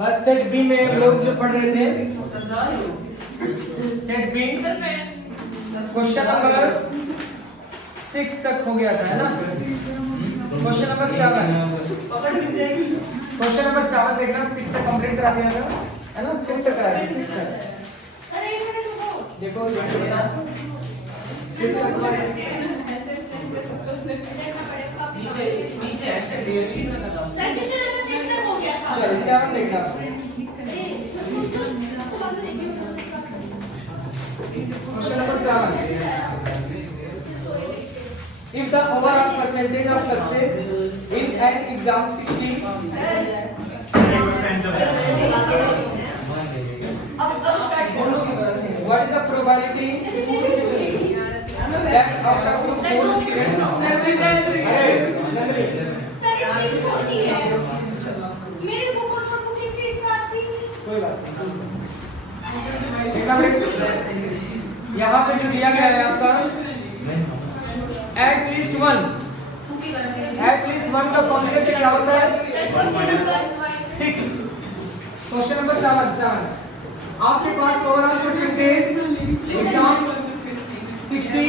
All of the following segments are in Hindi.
बस सेट बी में हम लोग जो पढ़ रहे थे, सेट बी क्वेश्चन नंबर 6 तक हो गया था, है ना। क्वेश्चन नंबर 7 क्वेश्चन नंबर 7 देखना, 6 तक कंप्लीट करा दिया था, है ना। 5 तक करा दिया, 6 तक देखो चलो 7 देखना। Question number 7, if the overall percentage of success in an exam 60, what is the probability that out of 4 students, कोई बात नहीं, यहाँ पे जो दिया गया है आपका at least one का कॉन्सेप्ट क्या होता है? 6। क्वेश्चन नंबर 7 आपके पास overall percentage exam 60,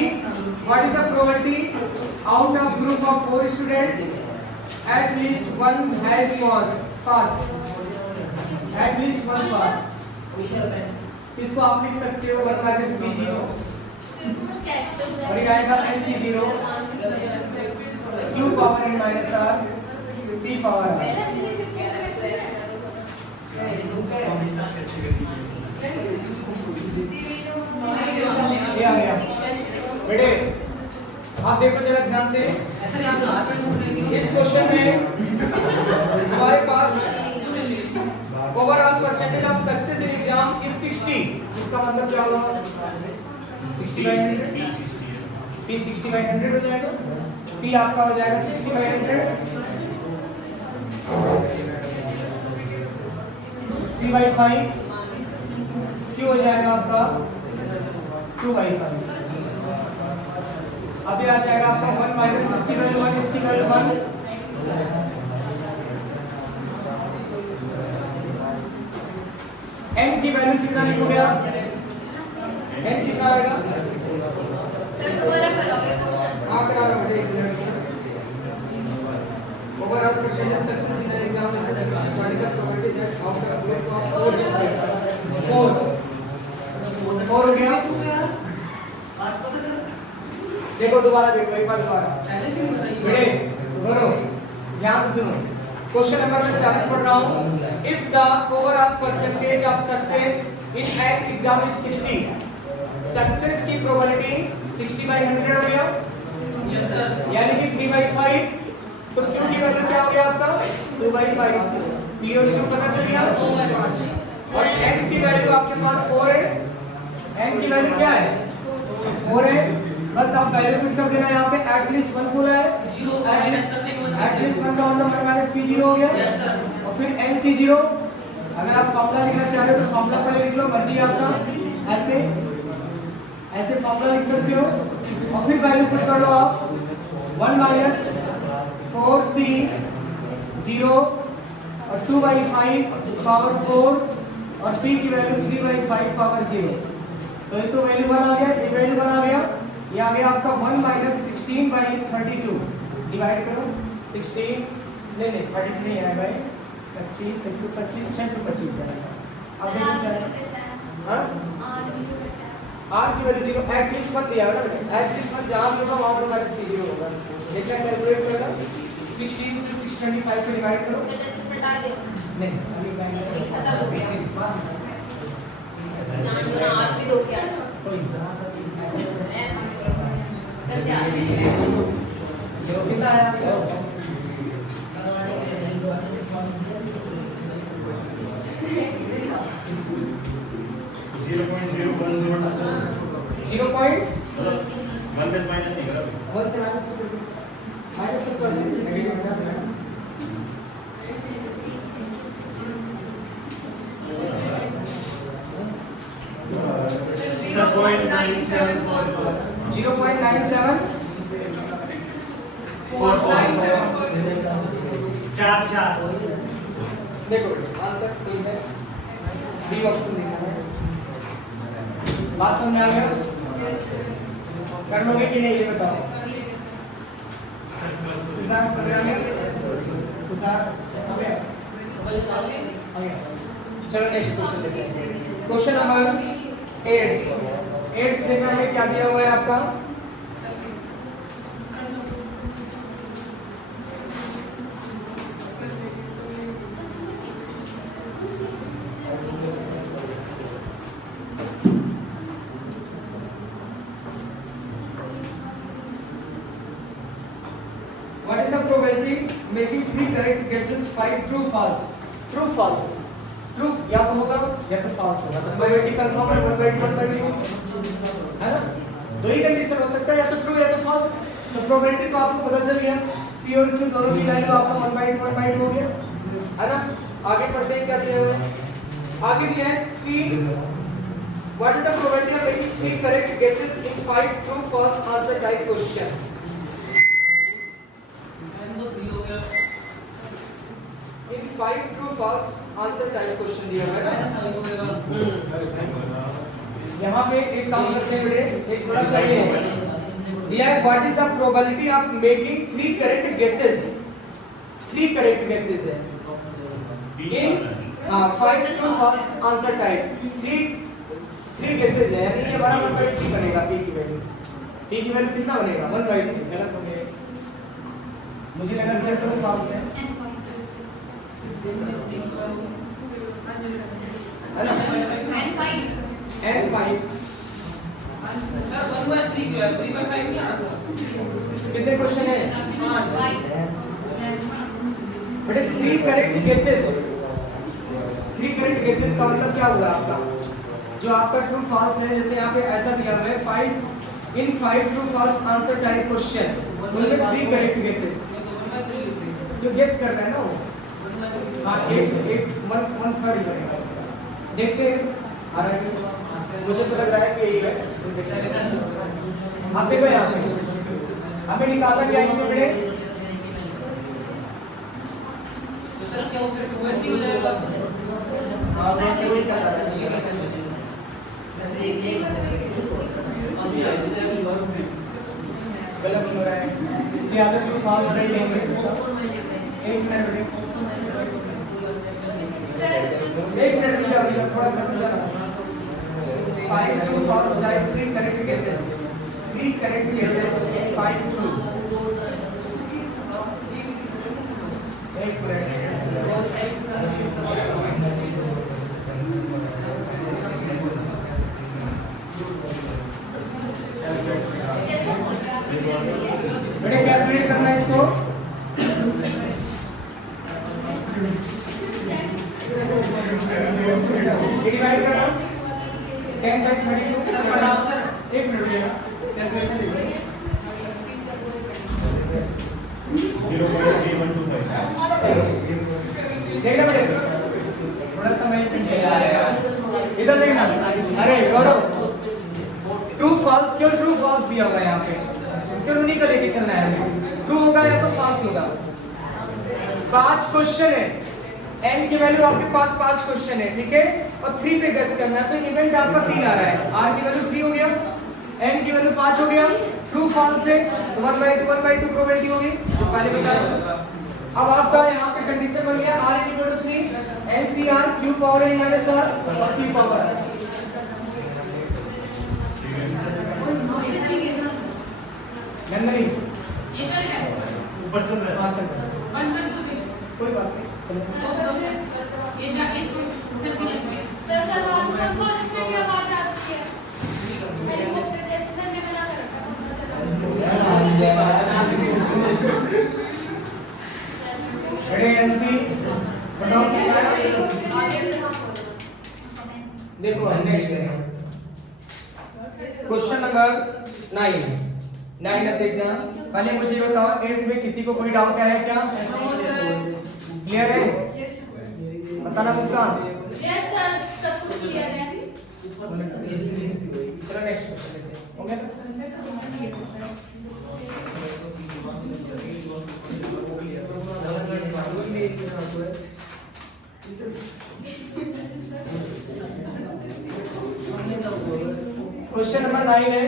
what is the probability out of group of 4 students at least one has pass, at least one pass। इसको आप लिख सकते हो 1 माइनस b0 और ये आएगा nc0 q power n minus r p power r। ये आ गया बेटे, आप देखो जरा ध्यान से। इस क्वेश्चन में हमारे पास overall percentage of success in exam is 60। इसका मतलब क्या होगा? 60/100 p 60/100 हो जाएगा। p आपका हो जाएगा 60/100 3/5 q हो जाएगा आपका 2/5। अब ये आ जाएगा आपका 1 माइनस इसकी वैल्यू 1, इसकी वैल्यू 1। n की वैल्यू कितना लिखोगे आप? n कितना आएगा? हाँ करा रहा हूँ बेटे, overall percentage success in exam में 60 what is the probability that after a group of 4 students 4 हो गया। देखो दोबारा देखो, एक बार दोबारा बेटे करो, ध्यान से सुनो। क्वेश्चन नंबर में 7 पढ़ रहा हूँ। If the overall percentage of success in an exam is 60, success की प्रोबेबिलिटी 60/100 हो गया, यस सर, यानी कि 3/5। तो q की वैल्यू क्या हो गया आपका? 2/5। p और q पता चल गया 2/5। और n की वैल्यू आपके पास 4 है। n की वैल्यू क्या है? 4 है। बस आप वैल्यू पुट कर देना, यहाँ पे एटलीस्ट 1 बोला है, 0 माइनस करने के बाद एटलीस्ट 1 का मतलब 1 माइनस p0 हो गया, यस सर। और फिर nc0, अगर आप फार्मूला लिखना चाह रहे हो तो फार्मूला पहले लिख लो, मर्जी आपका, ऐसे फार्मूला लिख सकते हो। और फिर वैल्यू पुट कर लो आप 1 माइनस 4c0 और 2/5 पावर 4 और p की वैल्यू 3/5 पावर 0। तो ये तो वैल्यू 1 आ गया, ये वैल्यू 1 आ गया। ये आ गया आपका 1 माइनस 16/32। डिवाइड करो 16, नहीं 32 नहीं है भाई, 25 125 625 है। अब देखो क्या है, हां r की वैल्यू 0, एटलीस्ट 1 दिया है ना बेटा, एटलीस्ट 1 जहां होगा वहां पर माइनस 0 होगा। देखना कैलकुलेट करेगा, 16 से 625 को डिवाइड करो, नहीं अभी खत्म हो गया, जान दो ना, आज भी दो क्या कोई कितना आया? 1 माइनस नहीं करा, 1 से माइनस तो कर नेगेटिव बना देना। 0.97 4 देखो आंसर ठीक है, बी ऑप्शन देखना है। बात समझ में आ गया? कर लोगे कि नहीं ये बताओ। तुषार समझ आ गया? तुषार हो गया? चलो नेक्स्ट क्वेश्चन देखते हैं। क्वेश्चन नंबर 8 देखना है क्या दिया हुआ है आपका। What is the probability making 3 correct guesses 5 true false? True false. True या तो होगा या तो false होगा। तो probability confirm है 1/2 है ना? दो ही कंडीशन हो सकता है, या तो true या तो false। तो probability तो आपको पता चल गया, p और q दोनों की वैल्यू आपका 1/2 हो गया है ना। आगे पढ़ते हैं क्या दिया हुआ है। आगे दिया है 3 What is the probability of making 3 correct guesses in 5 true false answer type question? In 5 true false answer type question दिया हुआ है ना। यहाँ पे एक काम करते हैं बेटे, एक थोड़ा सा ये दिया है what is the probability of making 3 correct guesses? 3 correct guesses है in 5 true false answer type। 3 guesses है, यानी कि हमारा 1/3 बनेगा p की वैल्यू। p की वैल्यू कितना बनेगा 1/3। गलत हो गया, मुझे लगा कि ट्रू false है है ना। n5 सर 1/3 क्या है? 3/5 क्या आता है? कितने क्वेश्चन है? 5 बेटे 3 करेक्ट गेसेस। 3 करेक्ट गेसेस का मतलब क्या हुआ आपका, जो आपका ट्रू फॉल्स है, जैसे यहाँ पे ऐसा दिया हुआ है 5 true false answer type question, उनमें 3 करेक्ट गेसेस जो गेस कर रहे हैं ना वो, हाँ एक 1/3 ही बनेगा उसका। देखते हैं आ रहा है कि मुझे तो लग रहा है कि यही है। आप देखो यहाँ पे हमें निकाला क्या इसे बेटे, तो सर क्या वो फिर 2/3 हो जाएगा? हाँ वैसे वही कर रहा है। अभी आ जाते हैं और फिर गलत हो रहा है, ये आगे ट्रू फॉल्स नहीं लेंगे इसका। एक मिनट बेटे, एक मिनट रुक जाओ, थोड़ा सा रुक जाओ। 5 true false type 3 correct guesses, 3 correct guesses 5 true। एक मिनट बेटे कैलकुलेट करना है इसको। डिवाइड करना 10 बाय 32 सर बढ़ाओ सर। एक मिनट रुकिएगा, कैलकुलेशन देखिए। 0.3125 देखना पड़ेगा थोड़ा समय इधर देखना। अरे गौरव ट्रू फॉल्स, क्यों ट्रू फॉल्स दिया हुआ है यहाँ पे, क्यों उन्हीं का लेके चलना है हमें। ट्रू होगा या तो फॉल्स होगा। 5 क्वेश्चन है, n की वैल्यू आपके पास 5 क्वेश्चन है, ठीक है, और 3 पे गेस करना है। तो इवेंट आपका 3 आ रहा है, r की वैल्यू 3 हो गया, n की वैल्यू 5 हो गया, ट्रू फॉल्स है तो 1/2 प्रोबेबिलिटी होगी जो पहले बता रहा हूं। अब आपका यहाँ पे कंडीशन बन गया r = 3 NCR q power n - r और p पावर r। नहीं ये सर है ऊपर चल रहा है। हां चल रहा है, 1/2 कोई बात नहीं चलो। ये जा इसको सर भी नहीं सर आवाज को इसमें भी आवाज आती है हेलीकॉप्टर जैसे सर ने बना कर रेडी एनसी बताओ देखो नेक्स्ट क्वेश्चन नंबर 9 अब देखना। पहले मुझे बताओ 8th में किसी को कोई डाउट है क्या? क्लियर है? बताना मुस्कान। यस सर सब कुछ क्लियर है। चलो नेक्स्ट क्वेश्चन लेते हैं, हो गया? क्वेश्चन नंबर 9 है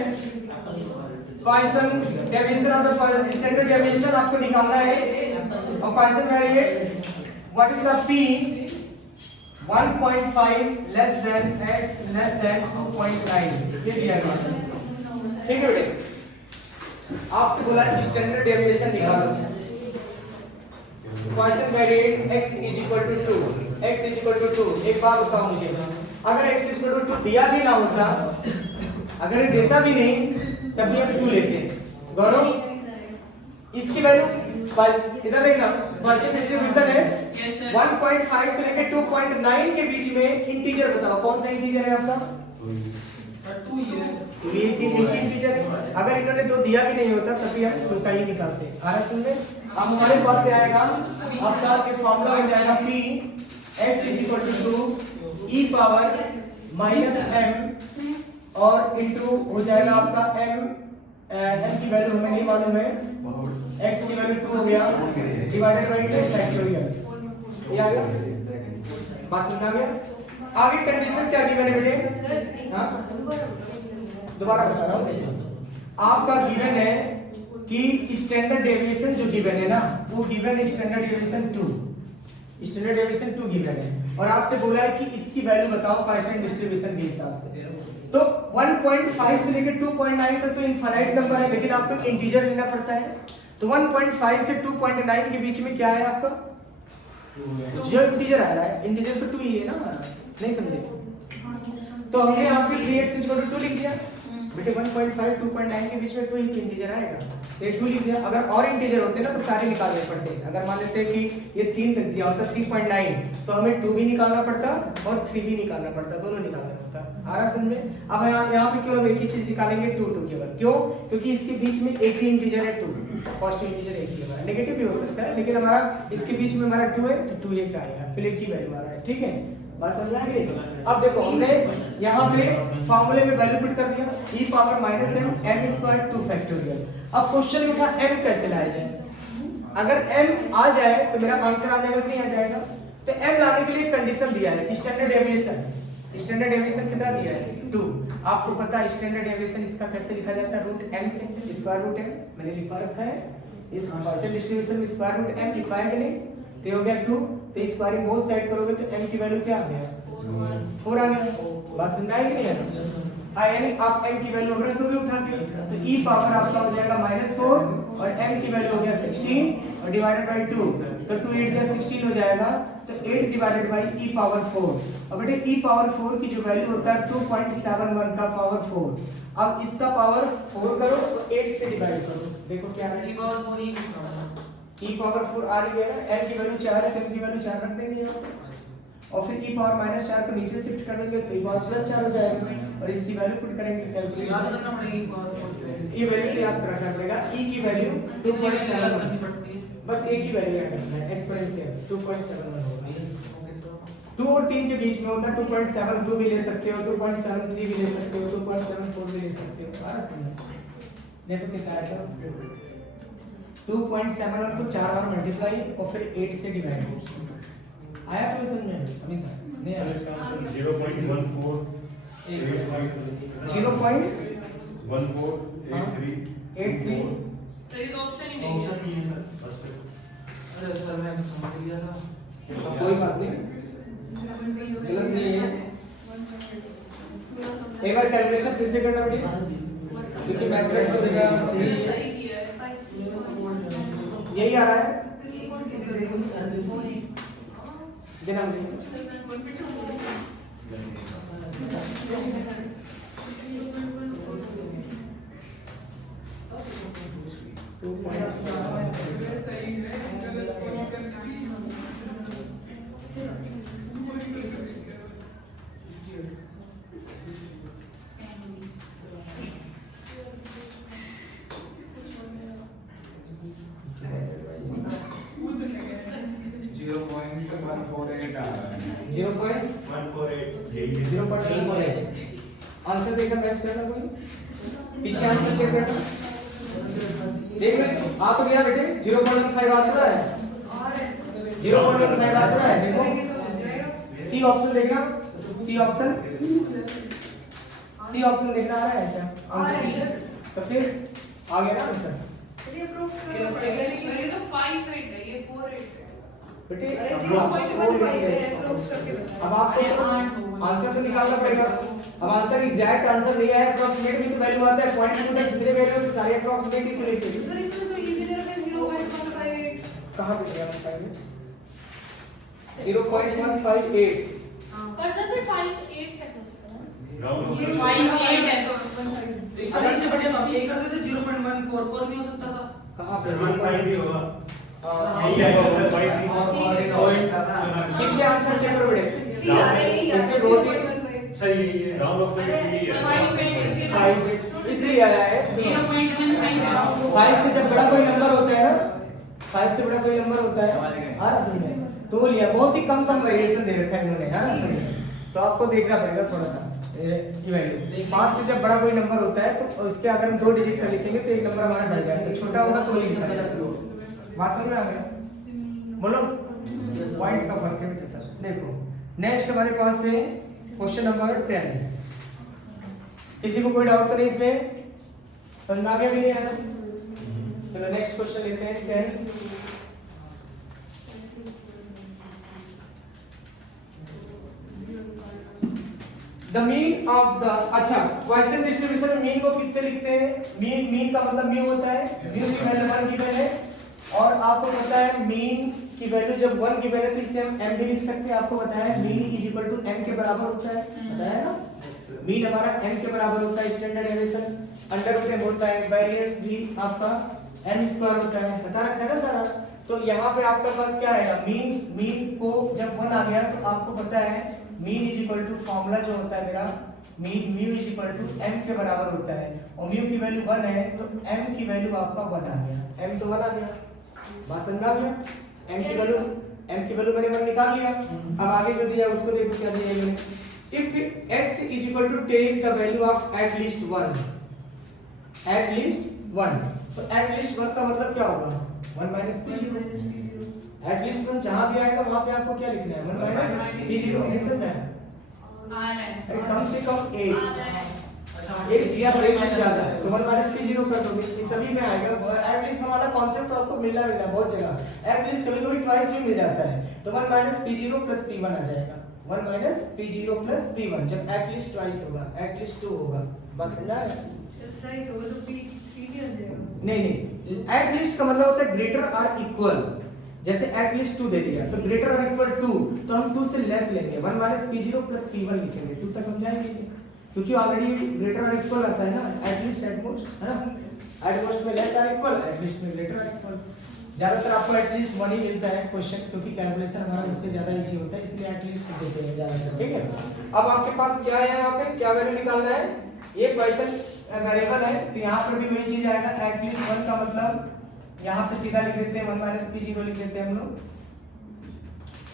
Poisson deviation of the standard deviation आपको निकालना है और Poisson variate what is the p 1.5 less than x less than 2.9 ये दिया गया है। ठीक है बेटे, आपसे बोला स्टैंडर्ड डेविएशन निकालो। Question variate x = 2 x = 2। एक बात बताओ मुझे, अगर x = 2 दिया भी ना होता, अगर ये देता भी नहीं तब भी हम 2 लेते। गौरव इसकी वैल्यू इधर देखना, क्वेश्चन डिस्ट्रीब्यूशन है 1.5 से लेकर 2.9 के बीच में इंटीजर बताओ, कौन सा इंटीजर है आपका? ये इंटीजर है। अगर इन्होंने 2 दिया भी नहीं होता तब भी हम 2 का ही निकालते। आ रहा सुन में? अब हमारे पास से आएगा आपका के फॉर्मूला हो जाएगा p x = 2 e power -m और इनटू हो जाएगा आपका m की वैल्यू हमें नहीं मालूम है, x की वैल्यू 2 हो गया डिवाइडेड बाय 2 फैक्टोरियल। ये आ गया, बात समझ आ गया? आगे कंडीशन क्या गिवन है बेटे? हां दोबारा बता रहा हूं, आपका गिवन है कि स्टैंडर्ड डेविएशन जो गिवन है ना, वो गिवन है स्टैंडर्ड डेविएशन 2 गिवन है और आपसे बोला है कि इसकी वैल्यू बताओ पॉइसन डिस्ट्रीब्यूशन के हिसाब से। तो 1.5 से लेकर 2.9 तक तो इनफाइनाइट नंबर है, लेकिन आपको इंटीजर लेना पड़ता है। तो 1.5 से 2.9 के बीच में क्या है आपका? जो इंटीजर आ रहा है, इंटीजर तो 2 ही है ना हमारा, नहीं समझे? तो हमने यहाँ पे 3x = 2 लिख दिया बेटे। 1.5 2.9 के बीच में 2 ही इंटीजर आएगा, ये 2 लिख दिया। अगर और इंटीजर होते ना तो सारे निकालने पड़ते। अगर मान लेते हैं कि ये 3 लिख दिया होता 3.9 तो हमें 2 भी निकालना पड़ता और 3 भी निकालना पड़ता, दोनों निकालना पड़ता। आ रहा समझ में? अब यहाँ पे केवल एक ही चीज निकालेंगे 2 केवल। क्यों? क्योंकि इसके बीच में एक ही इंटीजर है 2, पॉजिटिव इंटीजर एक ही है, नेगेटिव भी हो सकता है, लेकिन हमारा इसके बीच में हमारा 2 है तो 2 एक आएगा, फिर एक ही वैल्यू आ रहा है। ठीक है, बात समझ आ गई? अब देखो हमने यहाँ पे फार्मूले में वैल्यू पुट कर दिया e power -m m² 2 factorial. अब क्वेश्चन में था m कैसे लाया जाए? अगर m आ जाए तो मेरा आंसर आ जाएगा कि नहीं आ जाएगा? तो m लाने के लिए कंडीशन दिया है स्टैंडर्ड डेविएशन कितना दिया है? 2। आपको पता है स्टैंडर्ड डेविएशन इसका कैसे लिखा जाता है? √m से √m मैंने लिखा रखा है। इस पार्शियल डिस्ट्रीब्यूशन में √m लिखा है कि नहीं? तो हो गया 2, तो इस बारे में बोथ साइड करोगे तो m की वैल्यू क्या आ गया? 4 आ गया। बस समझ आई नहीं है? यानी आप m की वैल्यू अगर दोगे उठा के तो e पावर आपका हो जाएगा -4 और m की वैल्यू हो गया 16 और डिवाइडेड बाय 2 तो 2 8 जा 16 हो जाएगा, तो 8 डिवाइडेड बाय e पावर 4। अब बेटे e पावर 4 की जो वैल्यू होता है 2.71 का पावर 4। अब इसका पावर 4 करो तो 8 से डिवाइड करो, देखो क्या है? e पावर 4 e पावर 4 आ रही है ना, m की वैल्यू 4 है तो m की वैल्यू 4 रख देंगे यहाँ पे और फिर e पावर -4 को नीचे शिफ्ट कर देंगे तो e पावर +4 हो जाएगा और इसकी वैल्यू पुट करेंगे कैलकुलेटर। याद करना पड़ेगा e पावर 4 ये वैल्यू याद रखना पड़ेगा। e की वैल्यू 2.71 बस एक ही वैल्यू याद रखना है, एक्सपोनेंशियल 2.71 होगा। 2 और 3 के बीच में होता है 2.72 भी ले सकते हो, 2.73 भी ले सकते हो, 2.74 भी ले सकते हो। देखो कितना आएगा? 2.71 को 4 बार मल्टीप्लाई और फिर 8 से डिवाइड। आया तो समझ में? अभी सर नहीं आया। 0.14 0.1483 सही तो ऑप्शन ही नहीं ऑप्शन है। नहीं है सर। अरे सर मैं समझ गया था। कोई बात नहीं, गलत नहीं है। एक बार कैलकुलेशन फिर से करना पड़ेगा क्योंकि मैथमेटिक्स हो गया सही किया है। यही आ रहा है देना मुझे। आंसर देखा मैच करना कोई पीछे आंसर चेक करना देख रहे आ तो गया बेटे 0.15 आ रहा है 0.15 आ रहा है देखो सी ऑप्शन देखना, सी ऑप्शन देखना आ रहा है क्या आंसर? तो फिर आ गया ना आंसर ये अप्रोक्स करना पड़ेगा, लेकिन मेरे तो 5 8 है, ये 4 8 है। बेटे। अरे 0.15 है, अप्रोक्स करके बता। अब आपको तो आंसर तो निकालना पड़ेगा। अब आंसर एग्जैक्ट आंसर दिया है, अप्रोक्सीमेट भी तो वैल्यू आता है, पॉइंट टू तक जितने वैल्यू है सारे अप्रोक्सीमेट ही तो लेते हैं। सर इसमें तो ये भी दे रखा है 0.158। कहां पे दिया 0.158? पर सर फिर 5 8 कैसे होता है? Round ये off 5 8 है तो 158। इससे इससे बढ़िया तो हम यही करते थे 0.144 भी हो सकता था। कहां पे 1.5 भी होगा। हां यही आएगा सर 5 भी। पीछे आंसर चेक करो बेटे। सी आ रहा है, ये इसमें दो तीन सही यही है। राउंड ऑफ में यही है। 5 8 इसके 5 इसलिए आया है 0.15 5 से जब बड़ा कोई नंबर होता है ना, 5 से बड़ा कोई नंबर होता है, हाँ ना समझे? तो वो लिया बहुत ही कम वेरिएशन दे रखा है इन्होंने, हाँ ना समझे? तो आपको देखना पड़ेगा थोड़ा सा ये वैल्यू। 5 से जब बड़ा कोई नंबर होता है तो उसके अगर हम 2 डिजिट का लिखेंगे तो एक नंबर हमारा बढ़ जाएगा, तो छोटा होगा तो वो लिखना पड़ेगा। बात समझ में आ गया? बोलो पॉइंट का फर्क है बेटे सर। देखो नेक्स्ट हमारे पास है क्वेश्चन नंबर 10। किसी को कोई डाउट तो नहीं इसमें? समझ आ गया भी नहीं आया? चलो नेक्स्ट क्वेश्चन लेते हैं 10। द मीन ऑफ द, अच्छा क्वेश्चन डिस्ट्रीब्यूशन में मीन को किससे लिखते हैं? मीन का मतलब म्यू होता है, म्यू की वैल्यू 1 गिवन है और आपको पता है मीन की वैल्यू जब 1 गिवन है तो इसे हम m भी लिख सकते हैं। आपको पता है mean is equal to m के बराबर होता है, पता है ना? मीन हमारा m के बराबर होता है, स्टैंडर्ड डेविएशन अंडर रूट में होता है, वेरिएंस भी आपका m स्क्वायर होता है, बता रखा है ना सारा। तो यहाँ पे आपके पास क्या आएगा? मीन को जब 1 आ गया तो आपको पता है mean is equal to formula जो होता है मेरा mu is equal to m के बराबर होता है और म्यू की वैल्यू 1 है तो m की वैल्यू आपका 1 आ गया, m तो 1 आ गया। बात समझ आ गया? m की वैल्यू मैंने 1 निकाल लिया। अब आगे जो दिया उसको देखो क्या दिया है मैंने। If x is equal to take the value of at least 1, at least 1, तो एट लीस्ट 1 का मतलब क्या होगा? 1 माइनस p0। एट लीस्ट 1 जहां भी आएगा वहां पे आपको क्या लिखना है? 1 माइनस p0 ऐसे है। आ रहा है। अरे कम से कम 1 अच्छा एक दिया और एक से ज्यादा है तो 1 माइनस p0 कर दोगे, ये सभी में आएगा। एट लीस्ट वाला कांसेप्ट तो आपको मिलना बहुत जगह। एट लीस्ट कभी-कभी ट्वाइस भी मिल जाता है तो 1 माइनस p0 प्लस p1 आ जाएगा। 1 माइनस p0 प्लस p1 जब एट लीस्ट ट्वाइस होगा, एट लीस्ट 2 होगा। बस समझा है? ट्राइस होगा तो p 3 भी आ जाएगा। नहीं एट लीस्ट का मतलब होता है ग्रेटर और इक्वल। जैसे एट लीस्ट 2 दे दिया तो ग्रेटर और इक्वल 2 तो हम 2 से लेस लेंगे, 1 माइनस p0 प्लस p1 लिखेंगे, 2 तक हम जाएंगे क्योंकि ऑलरेडी ग्रेटर और इक्वल आता है ना। एट लीस्ट एट मोस्ट है ना, एट मोस्ट में लेस और इक्वल, एट लीस्ट में ग्रेटर और इक्वल। ज्यादातर आपको एट लीस्ट 1 ही मिलता है क्वेश्चन क्योंकि कैलकुलेशन हमारा इससे ज्यादा इजी होता है, इसलिए एट लीस्ट देते हैं ज्यादातर। ठीक है, अब आपके पास क्या है? यहाँ पे क्या वैल्यू निकालना है? ये क्वेश्चन वेरिएबल है तो यहाँ पर भी वही चीज आएगा। एट लीस्ट 1 का मतलब यहाँ पे सीधा लिख देते हैं 1 माइनस p0 लिख देते हैं हम लोग।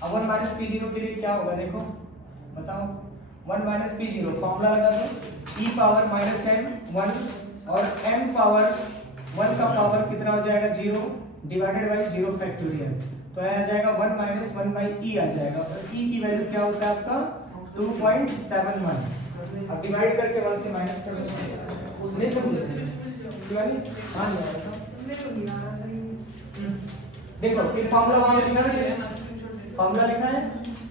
अब 1 माइनस p0 के लिए क्या होगा देखो बताओ। 1 माइनस p0 फॉर्मूला लगा दो e पावर माइनस m 1 और m पावर 1 का पावर कितना हो जाएगा 0 डिवाइडेड बाय 0 फैक्टोरियल, तो आ जाएगा 1 माइनस 1 बाय e आ जाएगा और e की वैल्यू क्या होता है आपका 2.71। अब डिवाइड करके 1 से माइनस कर दो, नहीं समझे शिवानी? हाँ नहीं आया था मेरे को नहीं आ रहा सही। देखो ये फार्मूला वहां लिखा है, फार्मूला लिखा है,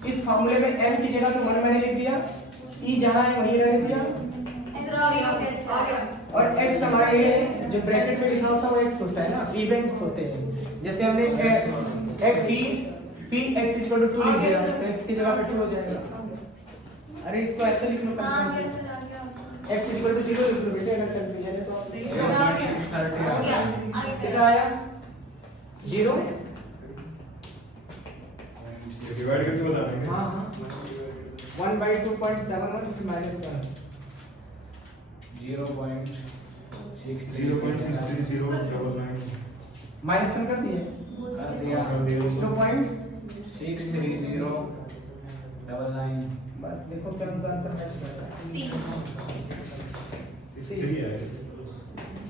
इस फार्मूले में m की जगह पे 1 मैंने लिख दिया, e जहां है वहीं रहने दिया आ गया। और x हमारे लिए जो ब्रैकेट में लिखा होता है वो x होता है ना, इवेंट्स होते हैं। जैसे हमने p x 2 लिख दिया तो x की जगह पे 2 हो जाएगा। अरे इसको ऐसे लिख लो, x 0 लिख लो बेटे, अगर कंफ्यूजन है तो कितना आया 0। डिवाइड करके बता रहे हैं। हाँ 1 by 2.71 फिर माइनस 1 0.63099 माइनस 1 कर दिए, कर दिया। 0.63099 बस देखो क्या आंसर मैच करता है। सी 3 है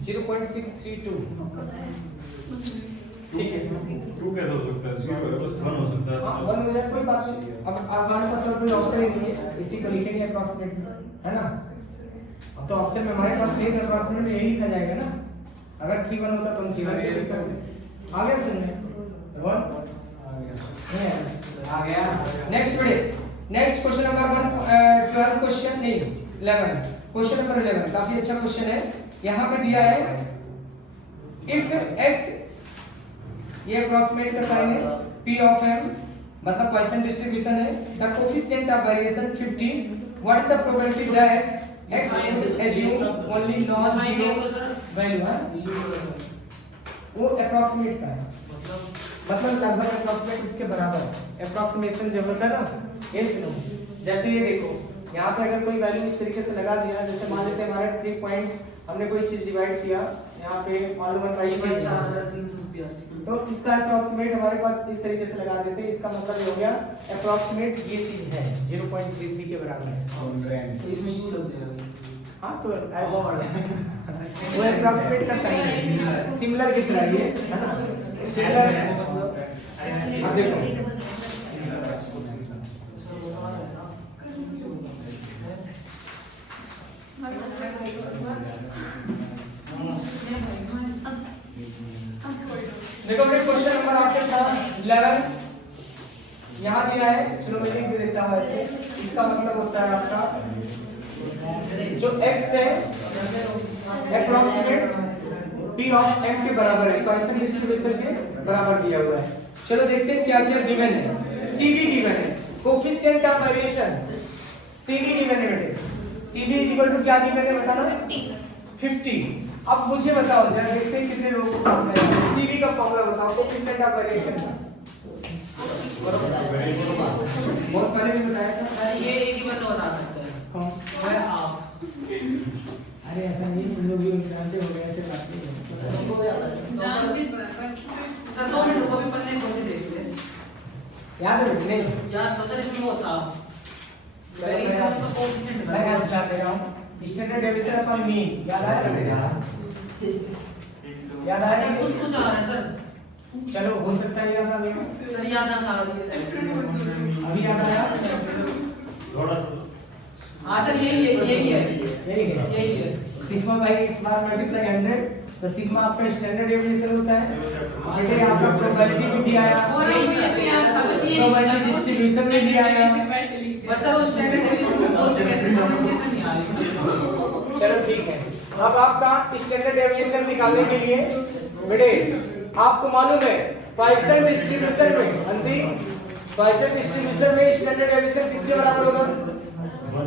0.632 ठीक है। टू कैसे हो सकता है? जीरो है, बस वन हो सकता है। हाँ, 1 हो जाए कोई बात नहीं। अब हमारे पास और कोई ऑप्शन ही नहीं है, इसी को लिखेंगे अप्रॉक्सीमेट, है ना। अब तो ऑप्शन में हमारे पास नहीं, तो अप्रॉक्सीमेट में यही लिखा जाएगा ना। अगर 3 1 होता तो हम 3 1 लिखते हैं। आ गया समझ? 1 आ गया। नेक्स्ट पढ़े। नेक्स्ट क्वेश्चन नंबर 12 क्वेश्चन नहीं 11, क्वेश्चन नंबर 11 काफी अच्छा क्वेश्चन है। यहाँ पे दिया है इफ x, ये अप्रॉक्सीमेट का साइन है, p ऑफ m मतलब पॉइसन डिस्ट्रीब्यूशन है, the coefficient of variation 50, what is the probability that x assume only non zero value है, वो अप्रॉक्सीमेट का है, मतलब लगभग अप्रॉक्सीमेट इसके बराबर है। अप्रॉक्सीमेशन जब होता है ना, ये सुनो, जैसे ये देखो यहाँ पे अगर कोई वैल्यू इस तरीके से लगा दिया, जैसे मान लेते हैं हमारे 3 पॉइंट हमने कोई चीज डिवाइड किया, यहाँ पे मान लो 1/43, तो इसका अप्रॉक्सीमेट हमारे पास इस तरीके से लगा देते हैं, इसका मतलब ये हो गया अप्रॉक्सीमेट ये चीज है 0.33 के बराबर है। तो इसमें यू लग जाएगा। हाँ तो वो अप्रॉक्सीमेट का साइन है, सिमिलर दिख रहा है ये, है ना, सिमिलर। अब देखो देखो मेरे क्वेश्चन नंबर आपके था 11, यहाँ दिया है, चलो मैं लिख भी देता हूँ ऐसे। इसका मतलब होता है आपका जो x है अप्रॉक्सीमेट p ऑफ m के बराबर है, पॉइसन डिस्ट्रीब्यूशन के बराबर दिया हुआ है। चलो देखते हैं क्या क्या गिवन है। cv गिवन है, coefficient of variation cv given है बेटे, cv इज इक्वल टू क्या गिवन है बताना, 50। अब मुझे बताओ जरा, देखते हैं कितने लोगों को सामने है। cv का फॉर्मूला बताओ कोएफिशिएंट ऑफ वेरिएशन का, बहुत पहले भी बताया था सर ये एक ही बता सकता है। कौन? मैं आप। अरे ऐसा नहीं, तुम लोग भी जानते हो ऐसे बात नहीं है। सर 2 मिनट रुको, अभी पढ़ने को देख ले। याद है नहीं यार तो सर इसमें वो था वेरिएशन का कोएफिशिएंट मैं याद दिला दे रहा हूँ, स्टैंडर्ड डेविएशन अपॉन मीन, याद आया? याद आया? सर कुछ आ रहा है सर। चलो हो सकता है याद आ गया, सर याद आ रहा अभी याद आया? थोड़ा सा हां सर यही है यही है। यही है। सिग्मा बाय x बार मल्टीप्लाई 100, तो सिग्मा आपका स्टैंडर्ड डेविएशन होता है। बेटे आपका प्रोबेबिलिटी में भी आया, प्रोबेबिलिटी डिस्ट्रीब्यूशन में भी आया। बस सर वो स्टैंडर्ड डेविएशन में बहुत जगह से प्रोनाउंसिएशन नहीं आ रही। चलो ठीक है। अब आपका स्टैंडर्ड डेविएशन निकालने के लिए बेटे आपको मालूम है पॉइसन डिस्ट्रीब्यूशन में, अंशी पॉइसन डिस्ट्रीब्यूशन में स्टैंडर्ड डेविएशन किसके बराबर होगा? √m।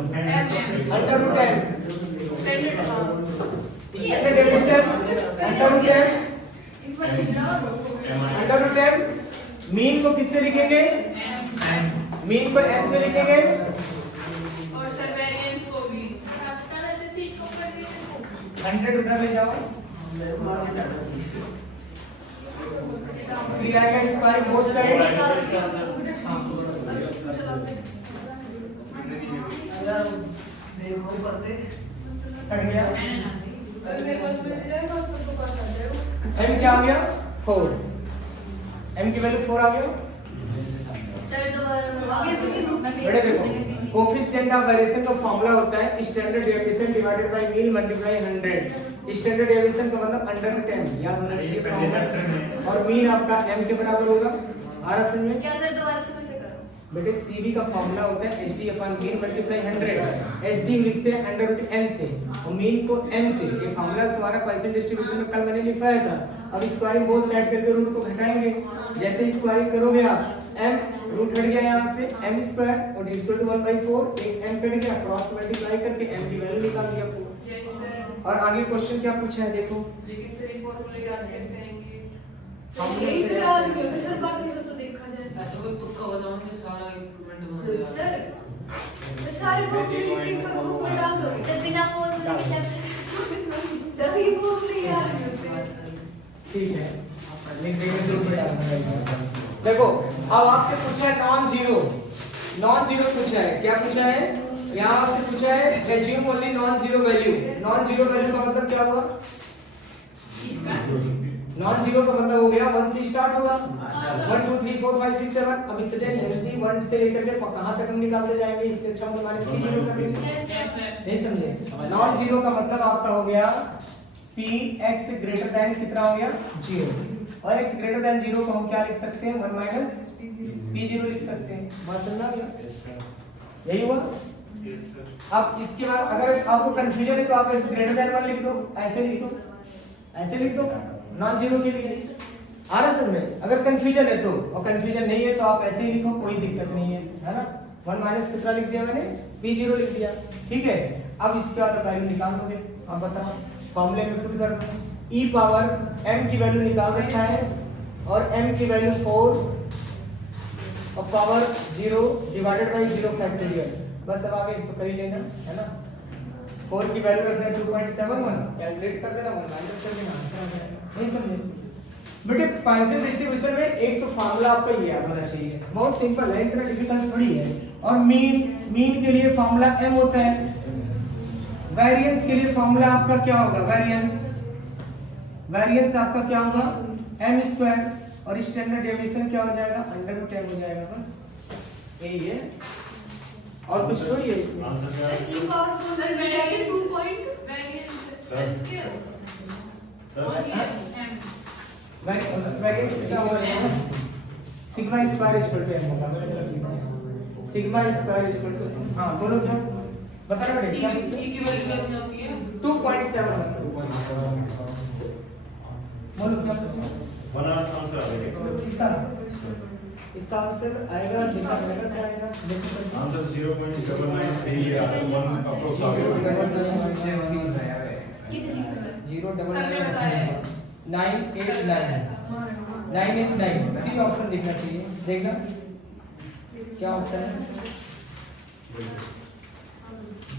Standard deviation √m। Mean को किससे लिखेंगे? मीन को m से लिखेंगे, और सर वेरिएंस को भी 100 उधर ले जाओ, फिर आएगा स्क्वायर बोथ साइड, कट गया। m क्या आ गया? 4, m की वैल्यू 4 आ गया। बेटे देखो कोएफिशिएंट ऑफ वेरिएशन का फार्मूला होता है standard deviation divided by mean multiply 100। Standard deviation का मतलब √10 याद होना चाहिए फॉर्मूला, और मीन आपका m के बराबर होगा। आ रहा समझ में? क्या सर दोबारा से बेटे cv का फार्मूला होता है hd upon mean multiply 100। hd लिखते हैं √n से और मीन को m से। ये फार्मूला तुम्हारा पॉइसन डिस्ट्रीब्यूशन में कल मैंने लिखवाया था। अब स्क्वायरिंग बोथ साइड करके रूट को घटाएंगे, जैसे स्क्वायरिंग करोगे आप m रूट हट गया यहाँ से m स्क्वायर और इज इक्वल टू 1/4, एक m कट गया, क्रॉस मल्टीप्लाई करके m की वैल्यू निकाल दिया पूरा। और आगे क्वेश्चन क्या पूछा है देखो, लेकिन सर एक फॉर्मूला याद कैसे आएंगे? फॉर्मूला यही तो याद नहीं होता सर, बाकी सब तो देखा जाए। ऐसा कोई तुक्का बताओ कि सारा इंप्रूवमेंट हो जाएगा। सर सारे फॉर्मूले लिख कर ग्रुप में डाल दो। सर बिना फॉर्मूले के चैप्टर सर ये फॉर्मूले याद नहीं होते। ठीक है, लिख देंगे ग्रुप में डालना। देखो अब आपसे पूछा है नॉन जीरो पूछा है। क्या पूछा है? यहाँ आपसे पूछा है assume only non zero value. Non zero value का मतलब क्या हुआ? नॉन जीरो का मतलब हो गया 1 से स्टार्ट होगा 1 2 3 4 5 6 7। अब इतने जल्दी 1 से लेकर के कहां तक हम निकालते जाएंगे, इससे अच्छा हम माइनस की जीरो कर देंगे। नहीं समझे? नॉन जीरो का मतलब आपका हो गया p x ग्रेटर देन कितना हो गया 0 और x ग्रेटर देन 0 को हम क्या लिख सकते हैं 1 माइनस p0 लिख सकते हैं। बात समझ आ गया? यस सर, यही हुआ। Yes sir. अब इसके बाद अगर आपको कंफ्यूजन है तो आप x ग्रेटर देन 1 लिख दो, ऐसे लिख दो, ऐसे लिख दो नॉन जीरो के लिए। आ रहा समझ में? अगर कंफ्यूजन है तो, और कंफ्यूजन नहीं है तो आप ऐसे ही लिखो, कोई दिक्कत नहीं है ना। 1 माइनस कितना लिख दिया मैंने p0 लिख दिया, ठीक है। अब इसके बाद वैल्यू निकाल दोगे, आप बताओ फॉर्मूले में पुट कर दो। e पावर m की वैल्यू निकाल रखा है और m की वैल्यू 4 और पावर 0 डिवाइडेड बाय 0 फैक्टोरियल। बस अब आगे तो कर ही लेना है ना। 4 की वैल्यू रखना है 2.71, कैलकुलेट कर देना 1 माइनस कर देना, आंसर आ जाएगा। नहीं समझे बेटे? पॉइसन डिस्ट्रीब्यूशन में एक तो फार्मूला आपका ये याद होना चाहिए, बहुत सिंपल है, इतना डिफिकल्ट थोड़ी है। और मीन के लिए फार्मूला m होता है, वेरिएंस के लिए फार्मूला आपका क्या होगा वेरिएंस आपका क्या होगा m स्क्वायर और स्टैंडर्ड डेविएशन क्या हो जाएगा √m हो जाएगा। बस यही है और कुछ थोड़ी है इसमें। आंसर क्या सर है? e पावर 4 सर, में जाके 2 वेरिएंस स्केल सर, और ये m वेरिएंस कितना होगा sigma square equal to m होगा। सिग्मा स्क्वायर इक्वल टू, हां बोलो क्या बता रहे हो? क्या e की वैल्यू कितनी होती है 2.7 बोलो क्या पूछना? वन आंसर आ जाएगा। इसका आंसर आएगा, देखा जाएगा क्या आएगा, देखो आंसर 0.993 या 1 अप्रोक्स आ गया। कितने लिखना? 989 सी ऑप्शन दिखना चाहिए, देखना क्या ऑप्शन है।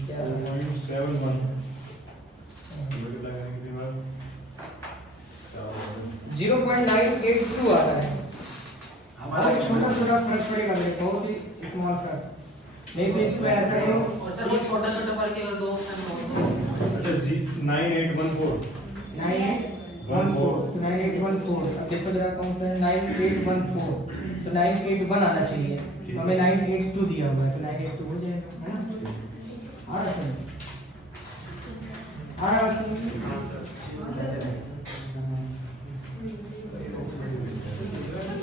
0.71 मुझे लगा कि कितनी बार 0.982 आ रहा है। हमारा छोटा छोटा फर्क पड़ेगा, बहुत ही स्मॉल फर्क। नहीं तो इसको ऐसा करो, अच्छा वो छोटा छोटा करके अगर दो ऑप्शन हो अच्छा 9814 9814 तो 9814 अब देखो जरा कौन सा है 9814 तो 981 आना चाहिए, तो हमें 982 दिया हुआ है तो 982 हो जाएगा, है ना। आ रहा है आ रहा है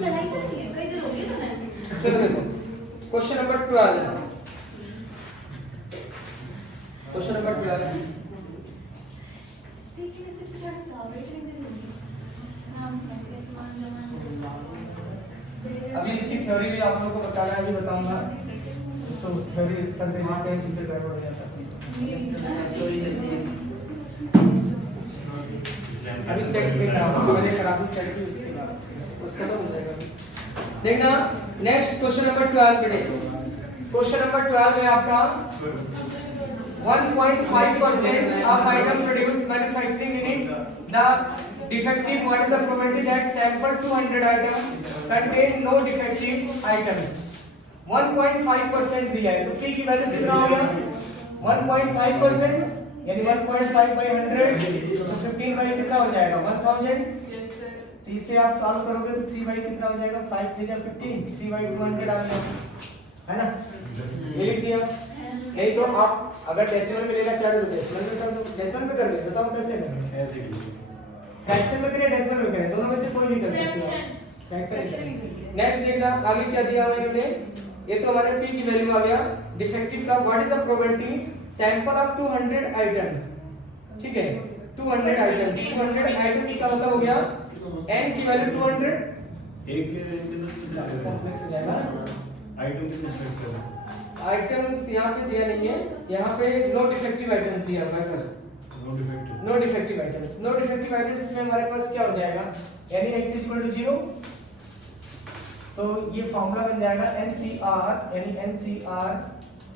लड़ाई करनी है कई देर हो गई तो ना। चलो देखो क्वेश्चन नंबर 12 क्वेश्चन नंबर 12 देखिए ऐसे पिछड़ जाओ बेटे नाम से अभी इसकी थ्योरी भी आप लोगों को बताना है, अभी बताऊंगा तो थ्योरी समझ लेते हैं फिर गड़बड़ हो जाता है। अभी सेट देखना पहले करा दूं सेट भी उसके बाद उसका तो हो जाएगा। देखना नेक्स्ट क्वेश्चन नंबर 12 पे क्वेश्चन नंबर 12 में आपका 1.5% of item produced manufacturing unit the defective, what is the probability that sample 200 items contain no defective items। 1.5% दिया है तो p की वैल्यू कितना हो गया 1.5% यानी 1.5 by 100 तो 15 by कितना हो जाएगा 1000। यस सर तो इसे आप सॉल्व करोगे तो 3 by कितना हो जाएगा 5 3 जा 15 3 by 200 आ जाएगा, है ना। ये लिख दिया। नहीं तो आप अगर डेसिमल में लेना चाहते हो तो डेसिमल में कर दो, डेसिमल में कर दे बताओ कैसे करें, ऐसे ही फ्रैक्शन में करें डेसिमल में करें, दोनों में से कोई भी कर सकते हो फ्रैक्शन। नेक्स्ट देखना आगे क्या दिया हुआ है इन्होंने, ये तो हमारे p की वैल्यू आ गया डिफेक्टिव का what is the probability sample of 200 items, ठीक है 200 आइटम्स 200 आइटम्स का मतलब हो गया n की वैल्यू 200 एक ले रहे कॉम्प्लेक्स हो जाएगा। आइटम कितने सिलेक्ट करें? आइटम्स यहाँ पे दिया नहीं है, यहाँ पे नो डिफेक्टिव आइटम्स दिया हुआ है बस no defective. No defective items. No defective items में हमारे पास क्या हो जाएगा यानी x इक्वल टू 0 तो ये फॉर्मूला बन जाएगा NCR यानी NCR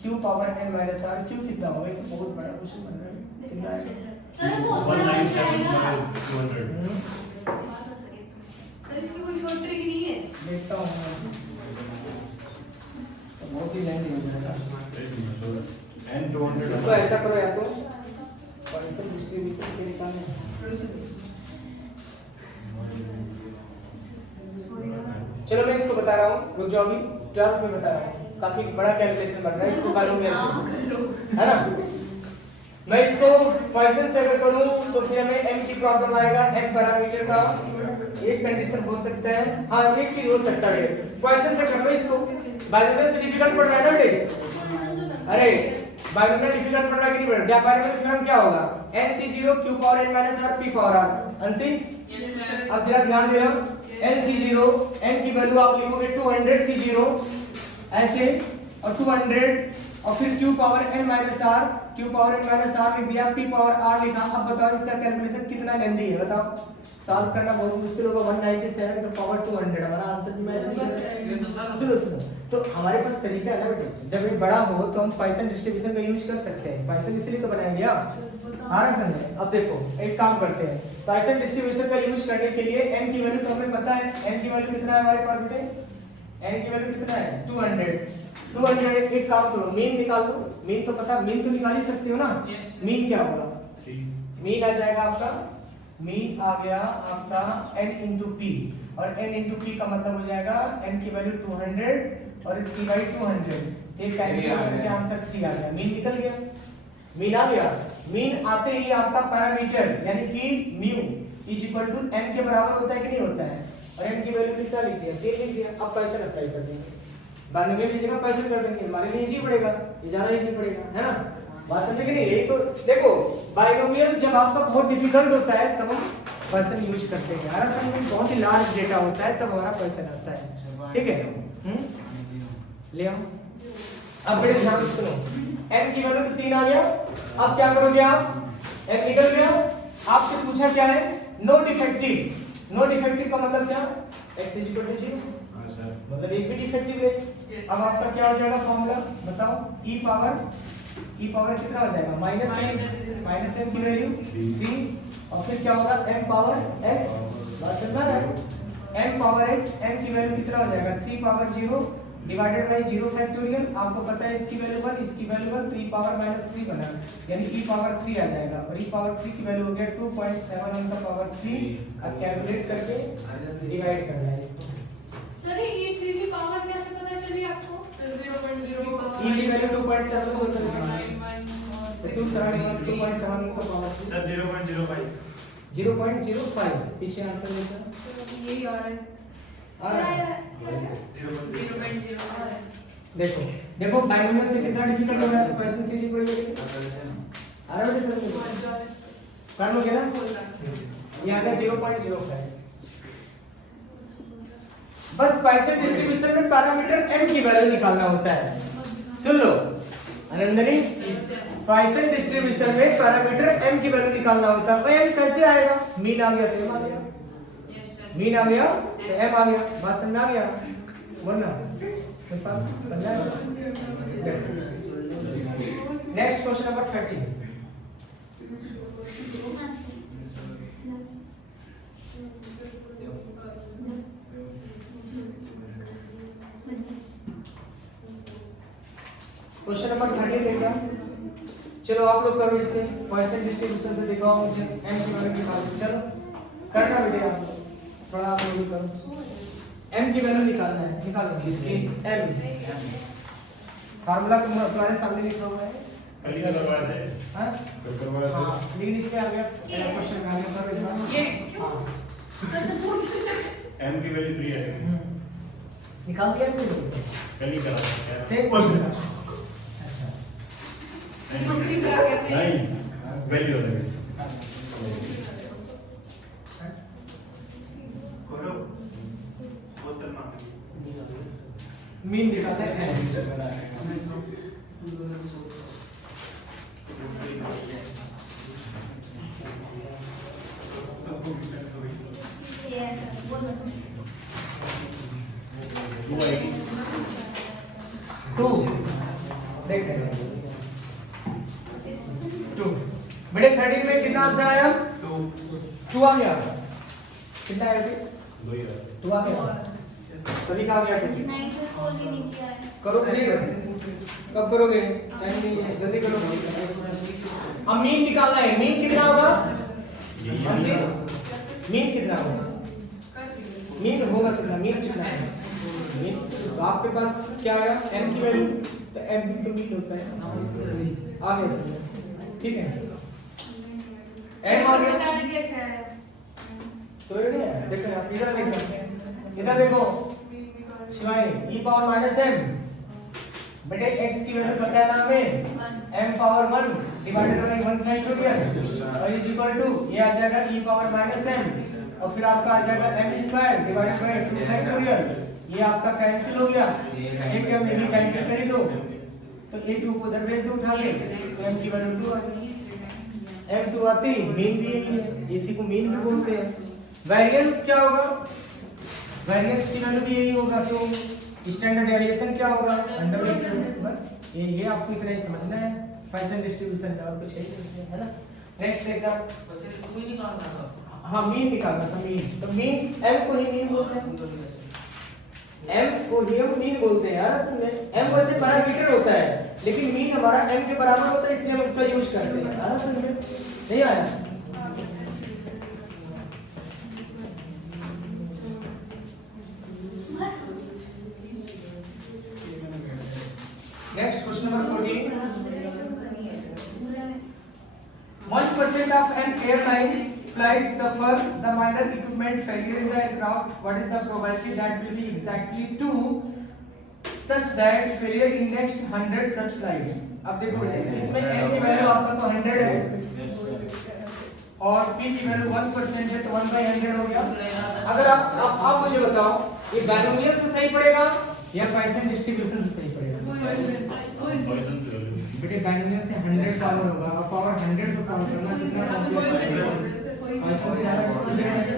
q power n minus r q कितना होगा, ये तो बहुत बड़ा क्वेश्चन बन रहा है कितना आएगा सर बहुत बड़ा क्वेश्चन 197 आएगा। 200 सर इसकी कोई शॉर्ट ट्रिक नहीं है। देखता हूँ मैं तो बहुत ही लेंदी हो जाएगा। n 200 इसको ऐसा करो या तो पॉइसन डिस्ट्रीब्यूशन के निकालना चलो मैं इसको बता रहा हूँ, रुक जाओ अभी 12th में बता रहा हूँ, काफी बड़ा कैलकुलेशन बन रहा है इसको बायोनोमियल है ना। मैं इसको क्वेश्चन से अगर करूँ तो फिर हमें m की प्रॉब्लम आएगा, m पैरामीटर का एक कंडीशन हो सकता है, हाँ एक चीज हो सकता है, क्वेश्चन से कर लो इसको, बायोनोमियल से डिफिकल्ट पड़ रहा है ना बेटे, अरे बायोनोमियल डिफिकल्ट पड़ रहा है कि नहीं पड़ रहा, बायोनोमियल थ्योरम क्या होगा, nc0 q power n minus r p power r अंशी। अब जरा ध्यान दे रहा हूं, nc0 n की वैल्यू आप लिखोगे 200 c0 ऐसे और 200 और फिर q power n minus r, q power n minus r लिख दिया, p पावर r लिखा। अब बताओ इसका कैलकुलेशन कितना लेंदी है, बताओ सॉल्व करना बहुत मुश्किल होगा। 197 का पावर 200 हमारा आंसर भी मैच नहीं करेगा। सुनो सुनो, तो हमारे पास तरीका है ना बेटे, जब ये बड़ा हो तो हम पॉइसन डिस्ट्रीब्यूशन का यूज कर सकते हैं, पॉइसन इसलिए तो बनाएंगे आप, आ रहा समझ। अब देखो एक काम करते हैं, पॉइसन डिस्ट्रीब्यूशन का यूज करने के लिए n की वैल्यू तो हमें पता है, n की वैल्यू कितना है हमारे पास बेटे, n की वैल्यू कितना है 200। एक काम करो, मीन निकाल लो, मीन तो पता, मीन तो निकाल ही सकते हो ना। मीन क्या होगा, मीन आ जाएगा आपका, मीन आ गया आपका n into p, और n into p का मतलब हो जाएगा n की वैल्यू 200 और p by 200, एक कैंसिल करके आंसर 3 आ गया, मीन निकल गया। मीन आ गया, मीन आते ही आपका पैरामीटर यानी कि mu is equal to m के बराबर होता है कि नहीं होता है, और m की वैल्यू कितना लिख दिया, 3 लिख दिया। अब पैसा अप्लाई कर देंगे, बायोनोमियल की जगह पैसा कर देंगे, हमारे लिए इजी पड़ेगा, ये ज्यादा इजी पड़ेगा, है ना। बात समझ गए, यही तो देखो बायोनोमियल जब आपका बहुत डिफिकल्ट होता है तब हम पर्सन यूज करते हैं, हमारा समझ में बहुत ही लार्ज डेटा होता है तब हमारा पर्सन आता है, ठीक है। ले आओ, अब बड़े ध्यान से सुनो, m की वैल्यू तो 3 आ गया। अब क्या करोगे आप, m निकल गया, आपसे पूछा क्या है, नो डिफेक्टिव। नो डिफेक्टिव का मतलब क्या, x इज इक्वल टू 0, हां सर, मतलब एक भी डिफेक्टिव है। अब आपका क्या हो जाएगा फॉर्मूला बताओ, e पावर कितना हो जाएगा, माइनस m की वैल्यू 3, और फिर क्या होगा m पावर x, बस समझ रहे हो, m पावर x, m की वैल्यू कितना हो जाएगा 3 पावर 0 डिवाइडेड बाय 0 फैक्टोरियल, आपको पता है इसकी वैल्यू 1, इसकी वैल्यू 1, 3 पावर -3 बना, यानी e पावर 3 आ जाएगा, और e पावर 3 की वैल्यू हो गया 2.71 का पावर 3। अब कैलकुलेट करके डिवाइड करना है इसको। सर ये 3 की पावर कैसे पता चली आपको, 0.0 e की वैल्यू 2.7 होता है, तो 2.7 का पावर सर 0.05 0.05 पीछे आंसर लिखा, यही आ रहा है, आ रहा है। 0.0 देखो देखो बायोनोमियल से कितना डिफिकल्ट हो रहा है, क्वेश्चन सीधी पड़ी है, आ रहा है सर, कर लोगे ना, ये आ गया 0.05। बस पॉइसन डिस्ट्रीब्यूशन में पैरामीटर m की वैल्यू निकालना होता है, सुन लो आनंदनी, पॉइसन डिस्ट्रीब्यूशन में पैरामीटर m की वैल्यू निकालना होता है। m कैसे आएगा, मीन आ गया तो m आ गया, मीन आ गया तो m आ गया, बात समझ आ गया, बोलना समझा। Next question number 13, question number 13 देखना, चलो आप लोग करो इसे, पॉइसन डिस्ट्रीब्यूशन से दिखाओ मुझे m की वैल्यू निकालो, चलो करना बेटे, आप थोड़ा आप लोग करो, m की वैल्यू निकालना है, निकालो किसकी, m फार्मूला तुम्हारे सामने लिखा हुआ है, कल करवाया थे, हां कल करवाया था, हां लेकिन इसमें आ गया क्वेश्चन में आ गया, करो इतना ये हां m की वैल्यू 3 है, निकाल दिया तुमने, कल ही करा सेम क्वेश्चन, अच्छा दूसरी तरह कहते हैं, नहीं वैल्यू अलग है, करो बोतल मार मीन निकालना है, टू देख रहे हैं 2 बेटे 13 में कितना आंसर आया, 2 आ गया, कितना आया बेटे 2 आ गया, सभी का आ गया 2, नहीं सर कॉल ही नहीं किया है, करो कब करोगे, टाइम नहीं है, जल्दी करो। अब मीन निकालना है, मीन कितना होगा, मीन कितना होगा, मीन होगा कितना, मीन कितना है मीन, तो आपके पास क्या आया m की वैल्यू, तो m भी तो मीन होता है, आ गया समझ, ठीक है m आ गया बताना कैसे है? तो ये नहीं है, देखो आप इधर देखो Shivani e power minus m बटे x की वैल्यू पता है ना हमें, m power 1 divided by 1 factorial और इज इक्वल टू ये आ जाएगा e पावर माइनस m और फिर आपका आ जाएगा m square divided by 2 factorial, ये आपका कैंसिल हो गया, एक m भी कैंसिल कर ही दो, तो ये 2 को उधर भेज दो उठा के, तो m की वैल्यू 2 आ गई, m 2 आती, मीन भी यही है, इसी को मीन भी बोलते हैं। वेरिएंस क्या होगा, वेरिएंस की वैल्यू भी यही होगा, तो स्टैंडर्ड डेविएशन क्या होगा अंडर, बस ये आपको इतना ही समझना है, फंक्शन डिस्ट्रीब्यूशन में और कुछ है ना। नेक्स्ट देखा कोई निकालना था, हाँ मीन निकालना था, मीन, तो मीन m को ही मीन बोलते हैं, m को ही हम मीन बोलते हैं यार, असल में m वैसे पैरामीटर होता है लेकिन मीन हमारा m के बराबर होता है, इसलिए हम उसका यूज करते हैं यार, असल में नहीं आया। Next question number 14. 1% of an airline flight suffer the minor equipment failure in the aircraft. What is the probability that will be exactly 2 such that failure in next 100 such flights? अब देखो इसमें n की वैल्यू आपका तो 100 है और p की वैल्यू 1% है, तो 1/100 हो गया। अगर आप मुझे बताओ ये बाइनोमियल से सही पड़ेगा या पॉइसन डिस्ट्रीब्यूशन से सही पड़ेगा? बेटे बाइनोमियल से 100 पावर होगा और पावर 100 को सॉल्व करना कितना कॉम्प्लेक्स है, पॉइसन से ज्यादा कॉम्प्लेक्स है,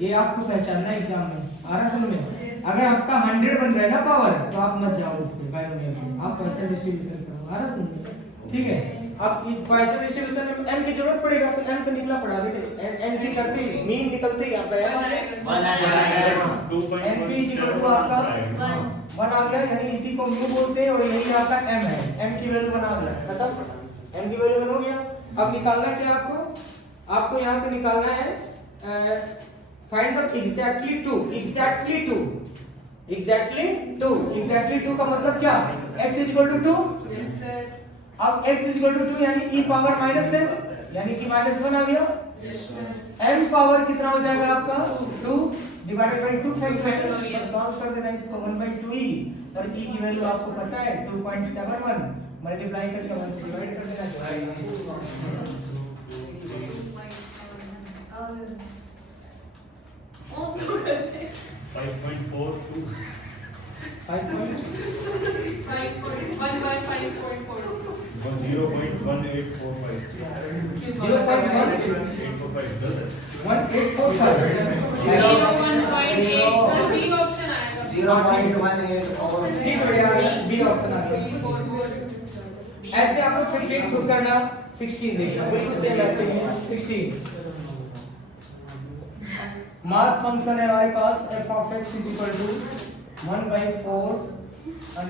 ये आपको पहचानना है एग्जाम में, आ रहा समझ में। अगर आपका 100 बन रहा है ना पावर, तो आप मत जाओ इसमें बाइनोमियल में, आप पॉइसन डिस्ट्रीब्यूशन करो, आ रहा समझ में, ठीक है। अब ये पॉइसन डिस्ट्रीब्यूशन में m की जरूरत पड़ेगा, तो m तो निकला पड़ा बेटे, n की करते मीन निकलते ही आपका m आपका 1 आ गया, यानी इसी को म्यू बोलते हैं और यही आपका m है, m की वैल्यू 1 आ गया, मतलब m की वैल्यू 1 हो गया। अब निकालना क्या आपको यहाँ पे निकालना है फाइंड द एग्जैक्टली 2, एग्जैक्टली 2 का मतलब क्या, x = 2, अब x = 2 यानी e पावर माइनस m, यानी कि -1 आ गया, m पावर कितना हो जाएगा आपका 2 डिवाइडेड बाय 2 फैक्टोरियल, बस सॉल्व कर देना इसको 1/2e, और e की वैल्यू आपको पता है 2.71, मल्टीप्लाई करके 1 से डिवाइड कर देना, और 5.42 ऐसे आप लोग फिर खुद करना, 16 देखना बिल्कुल सेम ऐसे ही है। 16 मास फंक्शन है हमारे पास f(x) = 1/4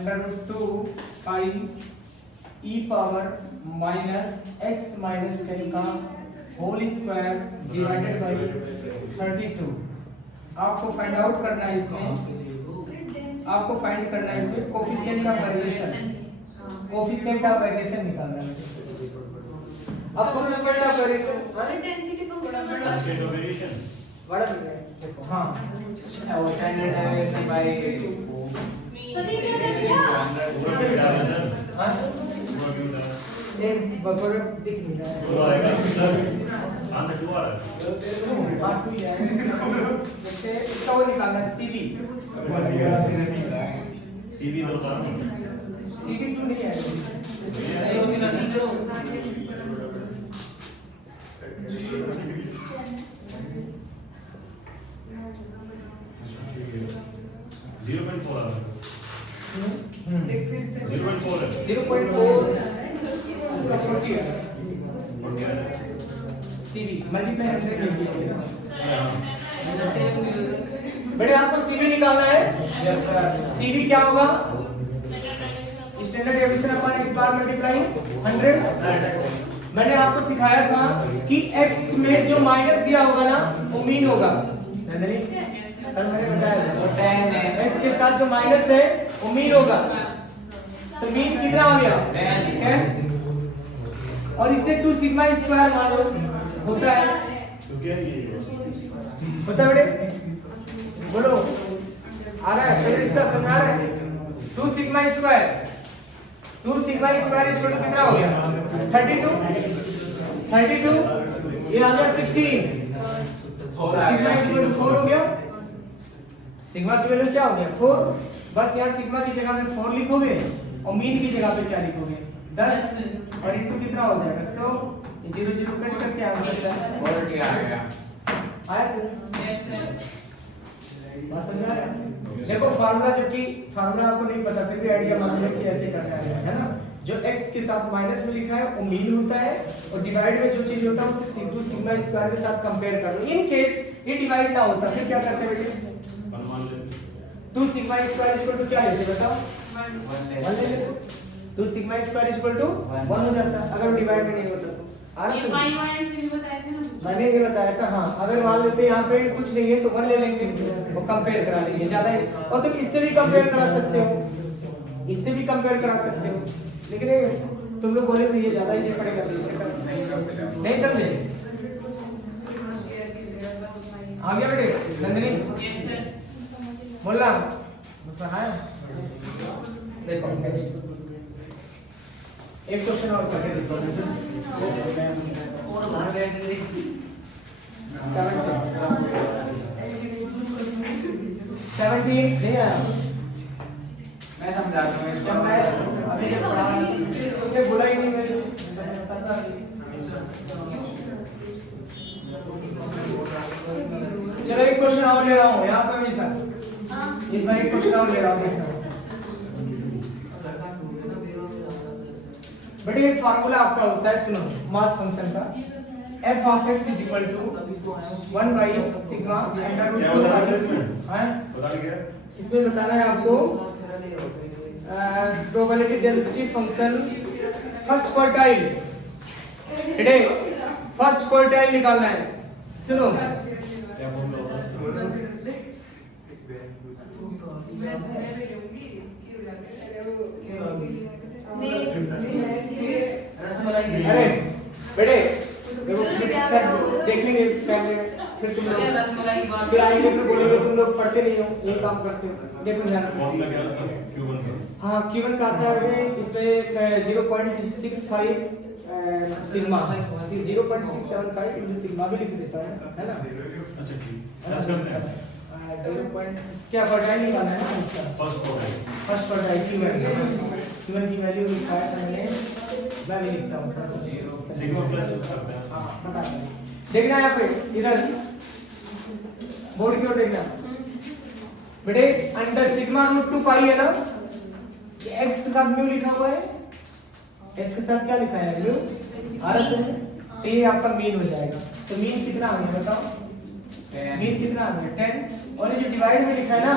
√2 pi e power -x - 10 का होल स्क्वायर डिवाइडेड बाय 32। आपको फाइंड आउट करना है इसमें, आपको फाइंड करना है इसमें coefficient of variation, coefficient of variation निकालना है। अब कोफिशिएंट ऑफ वेरिएशन इंटेंसिटी को वेरिएशन बड़ा दिख रहा है, देखो हाँ वो स्टैंडर्ड डेविएशन बाय सभी क्या दिया हां ये बगैर दिख नहीं रहा है, आंसर 2 आ रहा है, बात हुई है जैसे इसका वो निकालना है सीबी तो बता रहा हूं, सीबी 2 नहीं है, नहीं होगी ना, नहीं करो 0.4 आ रहा है, 0.4 है, 0.4 इसका 40 है, सीबी मल्टीप्लाई 100 के लिए बेटे आपको सीबी निकालना है। यस सर, सीबी क्या होगा, स्टैंडर्ड डेविएशन अपॉन x बार मल्टीप्लाई 100। मैंने आपको सिखाया था कि x में जो माइनस दिया होगा ना वो मीन होगा, कल मैंने बताया था वो tan है, x के साथ जो माइनस है वो मीन होगा, तो मीन कितना हो गया, ठीक है। और इसे 2 सिग्मा स्क्वायर मान लो, होता है, तो क्या ये होता है बेटे, बोलो आ रहा है, पहले इसका समझा रहा है। 2 sigma square, 2 sigma square equal to कितना हो गया, 32, ये आ गया 16, सिग्मा इक्वल टू 4 हो गया, सिग्मा की वैल्यू क्या हो गया 4, बस यहाँ सिग्मा की जगह में 4 लिखोगे और मीन की जगह पे क्या लिखोगे 10, और इनटू कितना हो जाएगा 100, ये 0 0 कट करके आंसर आया सर, बात समझ आ रहा है। देखो फार्मूला, जबकि फार्मूला आपको नहीं पता फिर भी आइडिया मान लो कि ऐसे करना है ना, जो x के साथ माइनस में लिखा है वो मीन होता है, और डिवाइड में जो चीज होता है उसे सिंटू सिग्मा स्क्वायर के साथ कंपेयर कर लो। इन केस ये डिवाइड ना होता फिर क्या करते बेटे, अनुमान लेते 2 सिग्मा स्क्वायर इक्वल टू क्या लेते बताओ, 1 ले लेते, 2 सिग्मा स्क्वायर इक्वल टू 1 हो जाता अगर डिवाइड में नहीं होता तो। आ रहा ये है y माइनस भी बताया था ना, मैंने ये बताया था, हाँ अगर मान लेते यहाँ पे कुछ नहीं है तो 1 ले लेंगे, वो कंपेयर करा लेंगे ज्यादा है, और तुम इससे भी कंपेयर करा सकते हो, इससे भी कंपेयर करा सकते हो, लेकिन ये तुम लोग बोले तो ये ज्यादा ही पड़ेगा, तो इससे कम नहीं समझे। आ गया बेटे नंदिनी, बोल रहा है, देखो नेक्स्ट एक क्वेश्चन और करके देखो, 17 नहीं आया, मैं समझाता हूँ इसको। जब मैं अभी जब पढ़ा रहा था उसने बोला ही नहीं मेरे से, मैंने बताता चलो एक क्वेश्चन और ले रहा हूँ यहाँ पे भी सर, इस बार एक क्वेश्चन और ले रहा हूँ, देखना बेटे एक फार्मूला आपका होता है, सुनो मास फंक्शन का, f of x is equal to 1 by sigma under root क्या 2 बताना है इसमें? हाँ पता नहीं क्या है? इसमें बताना है आपको probability density function first quartile, बेटे फर्स्ट क्वार्टाइल निकालना है, सुनो क्या फॉर्मूला होता है? अरे बेटे देखो सर देखेंगे कैमरे में, फिर तुम लोग फिर आएंगे फिर बोलेंगे तुम लोग पढ़ते नहीं हो, ये काम करते हो, देखो ध्यान से। फॉर्मूला क्या है उसका? Q1 का। हाँ Q1 का आता है बेटे, इसमें 0.65 सिग्मा 0.675 इनटू सिग्मा भी लिख देता है ना, अच्छा ठीक। दस करते हैं। 0. क्या क्वार्टाइल निकालना है ना इसका, फर्स्ट क्वार्टाइल Q1 की वैल्यू लिखा है मैंने, मैं भी लिखता हूँ थोड़ा सा, सिग्मा प्लस करते हैं। हाँ बता दें, देखना यहाँ पे इधर बोर्ड की ओर देखना बेटे, अंडर सिग्मा रूट 2 पाई है ना, ये x के साथ म्यू लिखा हुआ है, x के साथ क्या लिखा है म्यू, आ रहा है, तो ये आपका मीन हो जाएगा, तो मीन कितना आ गया बताओ, मीन कितना आ गया 10, और ये जो डिवाइड में लिखा है ना,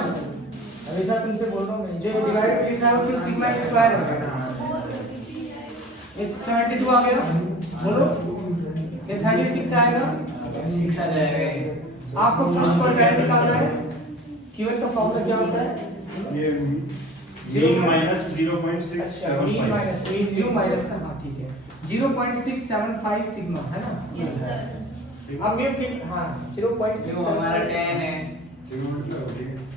हमेशा तुमसे बोल रहा हूँ मैं, जो डिवाइड में लिखा है वो सिग्मा स्क्वायर हो गया, ये 72 आ गया, बोलो ये 36 आएगा, 6 आ जाएगा। आपको फर्स्ट क्वार्टाइल निकालना है, Q1 का फॉर्मूला क्या होता है, ये मीन माइनस अच्छा मीन 0.675। माइनस म्यू माइनस का, हाँ ठीक है 0.675 सिग्मा है ना, ये होता है। अब म्यू की हाँ 0.6 हमारा 10 है,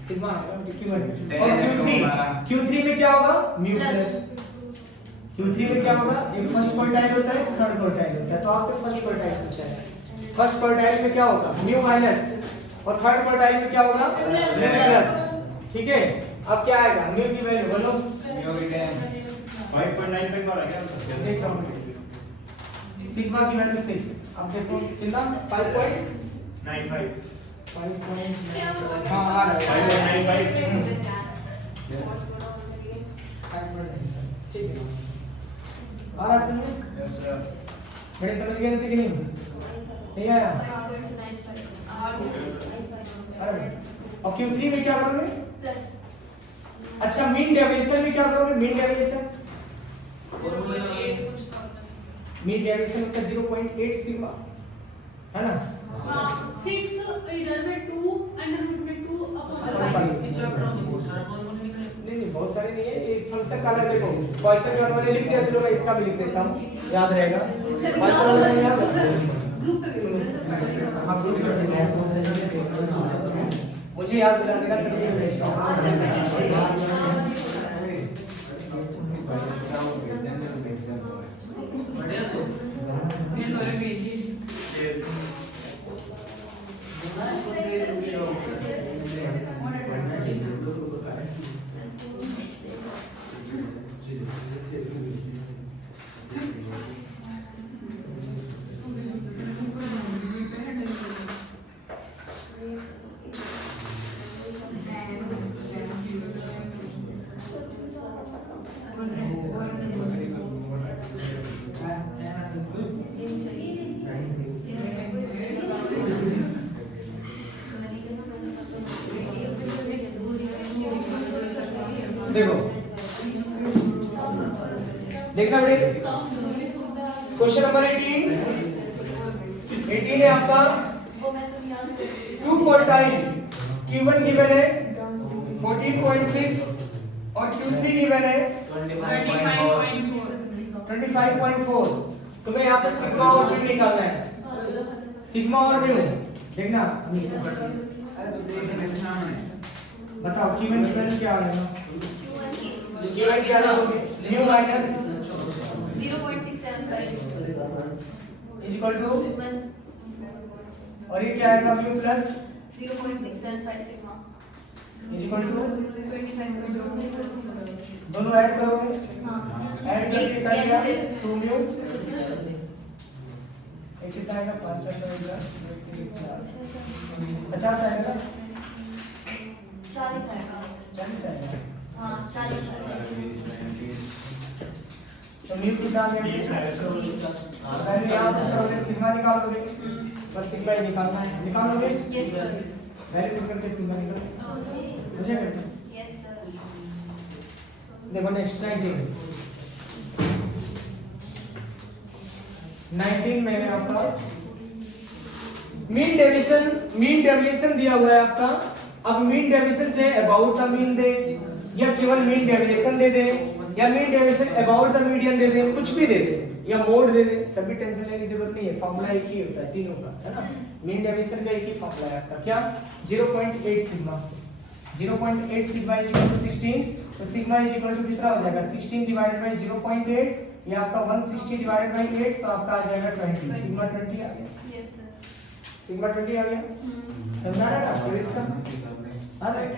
सिग्मा है Q1, 10 और है तो हमारा। Q3 में क्या होगा म्यू प्लस, Q3 में क्या होगा, एक फर्स्ट क्वार्टाइल होता है थर्ड क्वार्टाइल होता है, तो आपसे फर्स्ट क्वार्टाइल पूछा है, फर्स्ट क्वार्टाइल में क्या होगा म्यू माइनस, और थर्ड क्वार्टाइल में क्या होगा म्यू प्लस, ठीक है। अब क्या आएगा म्यू की वैल्यू बोलो, म्यू भी 10, 5.95 आ रहा है देख क्या? रहा हूँ सिग्मा की वैल्यू 6, अब देखो कितना 5.95 हाँ आ रहा है 5.95। ठीक है, आ रहा समझ, यस सर। बड़े समझ गए से कि नहीं आया, अरे और Q3 में क्या करोगे, अच्छा मीन डेविएशन में क्या करोगे, मीन डेविएशन का 0.8 सिग्मा है ना, 6 इधर में 2 अंडर रूट में 2 नहीं बहुत सारे नहीं है, इस फंक्शन का अलग देखो, क्वेश्चन का मैंने लिख दिया, चलो मैं इसका भी लिख देता हूँ, याद रहेगा। क्वेश्चन वाला याद हाँ ग्रुप में मुझे याद दिला देगा तभी मैं भेजता हूँ। बढ़िया सो ये तो रे भेजी देखो देखना बेटे, क्वेश्चन नंबर 18 है आपका। 2 क्वार्टाइल Q1 गिवन है 14.6 और Q3 गिवन है 25.4। तुम्हें यहाँ पे सिग्मा और म्यू निकालना है, सिग्मा और म्यू देखना। बताओ Q1 क्या आ रहा है? Q1 क्या लोगे? Mu minus 0.675 is equal to 1 और ये क्या आएगा mu plus 0.675 sigma is equal to 25.4 दोनों ऐड करोगे, हाँ ऐड करके कर लिया 2 म्यू एक कितना आएगा 5 आएगा 50 आएगा 40 आएगा 40 आएगा। हाँ 40 आएगा तो म्यू कितना आ गया? पहले यहाँ पे करोगे सिग्मा निकालोगे, बस सिग्मा ही निकालना है, निकालोगे यस सर वैल्यू पुट करके सिग्मा निकालो मुझे करना। यस सर देखो नेक्स्ट 19 मैंने आपका मीन डेविएशन दिया हुआ है आपका। अब मीन डेविएशन चाहे अबाउट द मीन दे या केवल मीन डेविएशन दे दे या mean deviation about the median दे दे, कुछ भी दे दे या मोड दे दे, तभी टेंशन लेने की जरूरत नहीं है। फार्मूला एक ही होता है तीनों का, है ना। मीन डेविएशन का एक ही फार्मूला है आपका, क्या 0.8 sigma 0.8 sigma is equal to 16। तो सिग्मा इज इक्वल टू कितना हो जाएगा 16 डिवाइडेड बाय 0.8 ये आपका 160 डिवाइडेड बाय 8 तो आपका आ जाएगा 20। सिग्मा 20 आ गया, यस सर सिग्मा 20 आ गया, समझा रहा ना फिर इसका आ गया।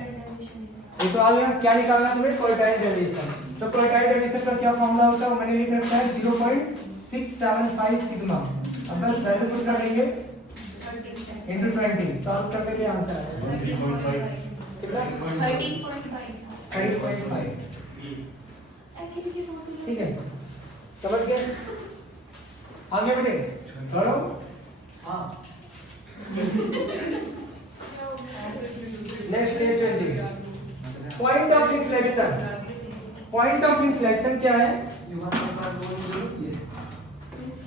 ये तो आ गया। क्या निकालना है तुम्हें? Quartile deviation. तो क्वार्टाइल डेविएशन का क्या फार्मूला होता है वो मैंने लिख रखा है 0.675 सिग्मा। अब बस वैल्यू पुट कर देंगे इनटू 20 सॉल्व करने के आंसर है 13.5 30.5। ठीक है समझ गए? आगे बढ़े करो। हाँ नेक्स्ट है 20 point of inflection. Point of inflection क्या है?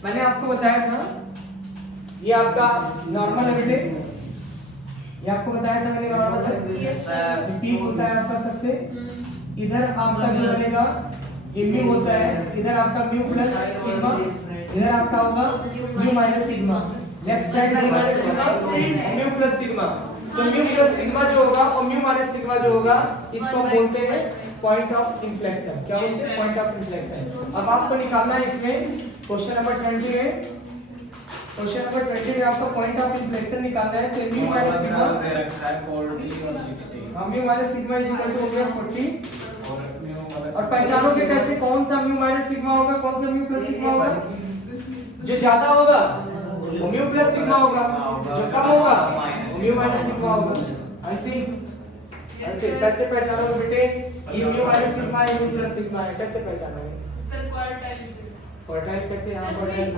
मैंने आपको बताया था ये आपका नॉर्मल है बेटे, ये आपको बताया था मैंने नॉर्मल है। पीक होता है आपका सबसे, इधर आपका जो बनेगा ये म्यू होता है, इधर आपका म्यू प्लस सिग्मा, इधर आपका होगा mu minus sigma. Left side mu minus sigma mu plus sigma. तो म्यू प्लस सिग्मा जो होगा और म्यू माइनस सिग्मा जो होगा इसको हम बोलते हैं पॉइंट ऑफ इन्फ्लेक्शन। क्या बोलते हैं? Point of inflection. अब आपको निकालना है इसमें क्वेश्चन नंबर 20 है। क्वेश्चन नंबर 20 में आपको पॉइंट ऑफ इन्फ्लेक्शन निकालना है। तो mu minus sigma mu minus sigma is equal to हो गया 40 और पहचानोगे कैसे कौन सा म्यू माइनस सिग्मा होगा कौन सा म्यू प्लस सिग्मा होगा? जो ज्यादा होगा वो म्यू प्लस सिग्मा होगा, जो कम होगा वो म्यू माइनस सिग्मा होगा। ऐसे कैसे पहचानोगे बेटे? ये म्यू माइनस सिग्मा है म्यू प्लस सिग्मा है, कैसे पहचानोगे? सर क्वार्टाइल क्वार्टाइल कैसे? यहाँ क्वार्टाइल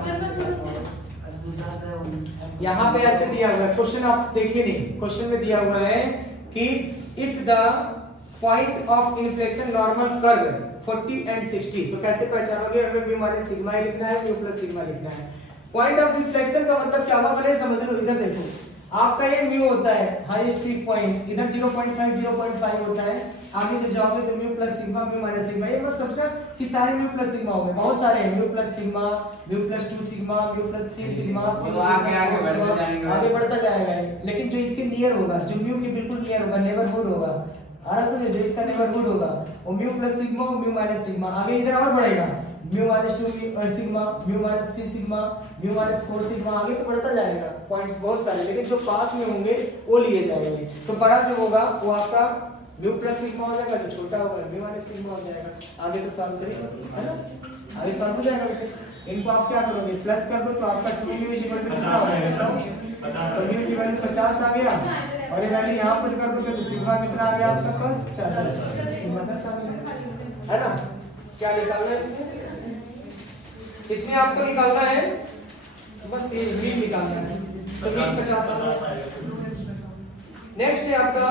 यहाँ पे ऐसे दिया हुआ है क्वेश्चन, आप देखिए नहीं क्वेश्चन में दिया हुआ है कि if the point of inflection normal curve 40 and 60 तो कैसे पहचानोगे? हमें म्यू माइनस सिग्मा ही लिखना है म्यू प्लस सिग्मा लिखना है। पॉइंट ऑफ इन्फ्लेक्शन का मतलब क्या हुआ पहले समझ लो। इधर देखो आपका ये म्यू होता है हाईएस्ट पीक पॉइंट, इधर 0.5 0.5 होता है। आगे जब जाओगे तो mu plus sigma mu minus sigma, ये बस समझकर कि सारे म्यू प्लस सिग्मा हो गए, बहुत सारे हैं, mu plus sigma, mu plus 2 sigma, mu plus 3 sigma, वो तो आगे बढ़ते जाएंगे, आगे बढ़ता जाएगा। लेकिन जो इसके नियर होगा, जो म्यू के बिल्कुल नियर होगा, नेबरहुड होगा, समझे, जो इसका नेबरहुड होगा वो म्यू प्लस सिग्मा और म्यू माइनस सिग्मा, आगे इधर और बढ़ेगा, mu minus 2 sigma, mu minus 3 sigma, mu minus 4 sigma, आगे तो बढ़ता जाएगा, पॉइंट्स बहुत सारे, लेकिन जो पास में होंगे वो लिए जाएंगे। तो बड़ा जो होगा वो आपका म्यू प्लस सिग्मा हो जाएगा, जो छोटा होगा म्यू माइनस सिग्मा हो जाएगा। आगे तो सॉल्व करेंगे, है ना, आगे सॉल्व हो जाएगा बेटे। इनको आप क्या करोगे, प्लस कर दो तो आपका 2 इक्वल टू कितना हो जाएगा, तो म्यू की वैल्यू 50 आ गया, और ये वैल्यू यहाँ पर कर दोगे तो सिग्मा कितना आ गया आपका प्लस 40, सिग्मा 10 आ गया, है ना। क्या निकालना है इसमें, इसमें आपको निकालना है बस ये मीन निकालना है, तो मीन 50 आएगा। नेक्स्ट है आपका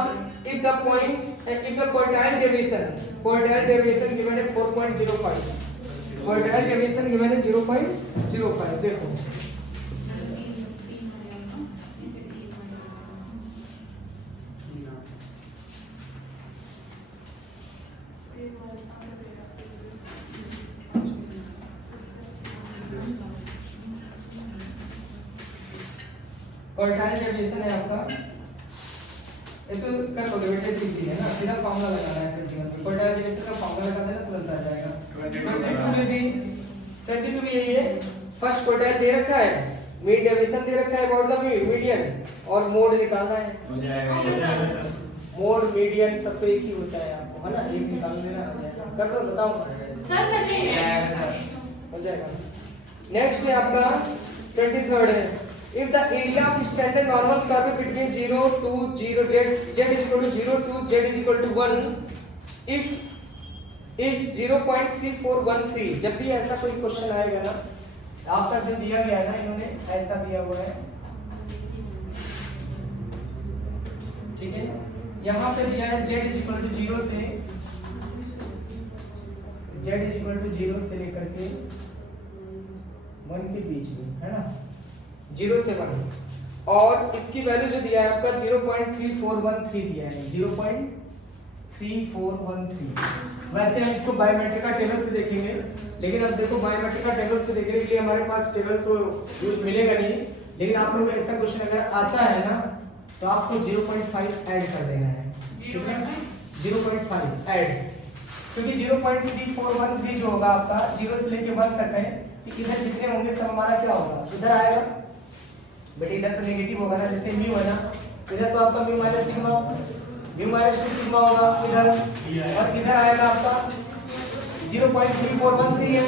if the point if the quartile deviation given है 4.05, quartile deviation given है 0.05, देखो क्वार्टाइल डेविएशन है आपका, ये तो कर लोगे बेटे, इजी है ना, सीधा फार्मूला लगाना है 21 में, क्वार्टाइल डेविएशन का फार्मूला लगा देना तुरंत आ जाएगा। 22 भी यही है, फर्स्ट क्वार्टाइल दे रखा है, मीन डेविएशन दे रखा है अबाउट द मीडियन, और मोड निकालना है, हो जाएगा सर, मोड मीडियन सब तो एक ही होता है आपको, है ना, एक निकाल देना आ जाएगा। कर दो, बताओ सर कर लेंगे हो जाएगा। नेक्स्ट है आपका 23rd है, if the area of standard normal curve between 0 to 0 z is equal to 0 to z is equal to 1 if is 0.3413, जब भी ऐसा कोई क्वेश्चन आएगा ना, आपका जो दिया गया है ना, इन्होंने ऐसा दिया हुआ है, ठीक है, यहाँ पे दिया है z is equal to 0 से z is equal to 0 से लेकर के 1 के बीच में, है ना, 0 से 1, और इसकी वैल्यू जो दिया है आपका 0.3413 दिया है, 0.3413। वैसे हम इसको बायोमेट्रिक का टेबल से देखेंगे, लेकिन अब देखो बायोमेट्रिक का टेबल से देखने के लिए हमारे पास टेबल तो यूज मिलेगा नहीं, लेकिन आप लोग ऐसा क्वेश्चन अगर आता है ना तो आपको 0.5 ऐड कर देना है, ठीक है, 0.5 ऐड, क्योंकि 0.3413 जो होगा आपका 0 से लेके 1 तक है, तो इधर जितने होंगे सब हमारा क्या होगा, इधर आएगा बेटे, इधर तो नेगेटिव होगा ना, जैसे म्यू है ना, इधर तो आपका mu minus sigma, mu minus 2 sigma होगा इधर, और इधर आएगा आपका 0.3413 है,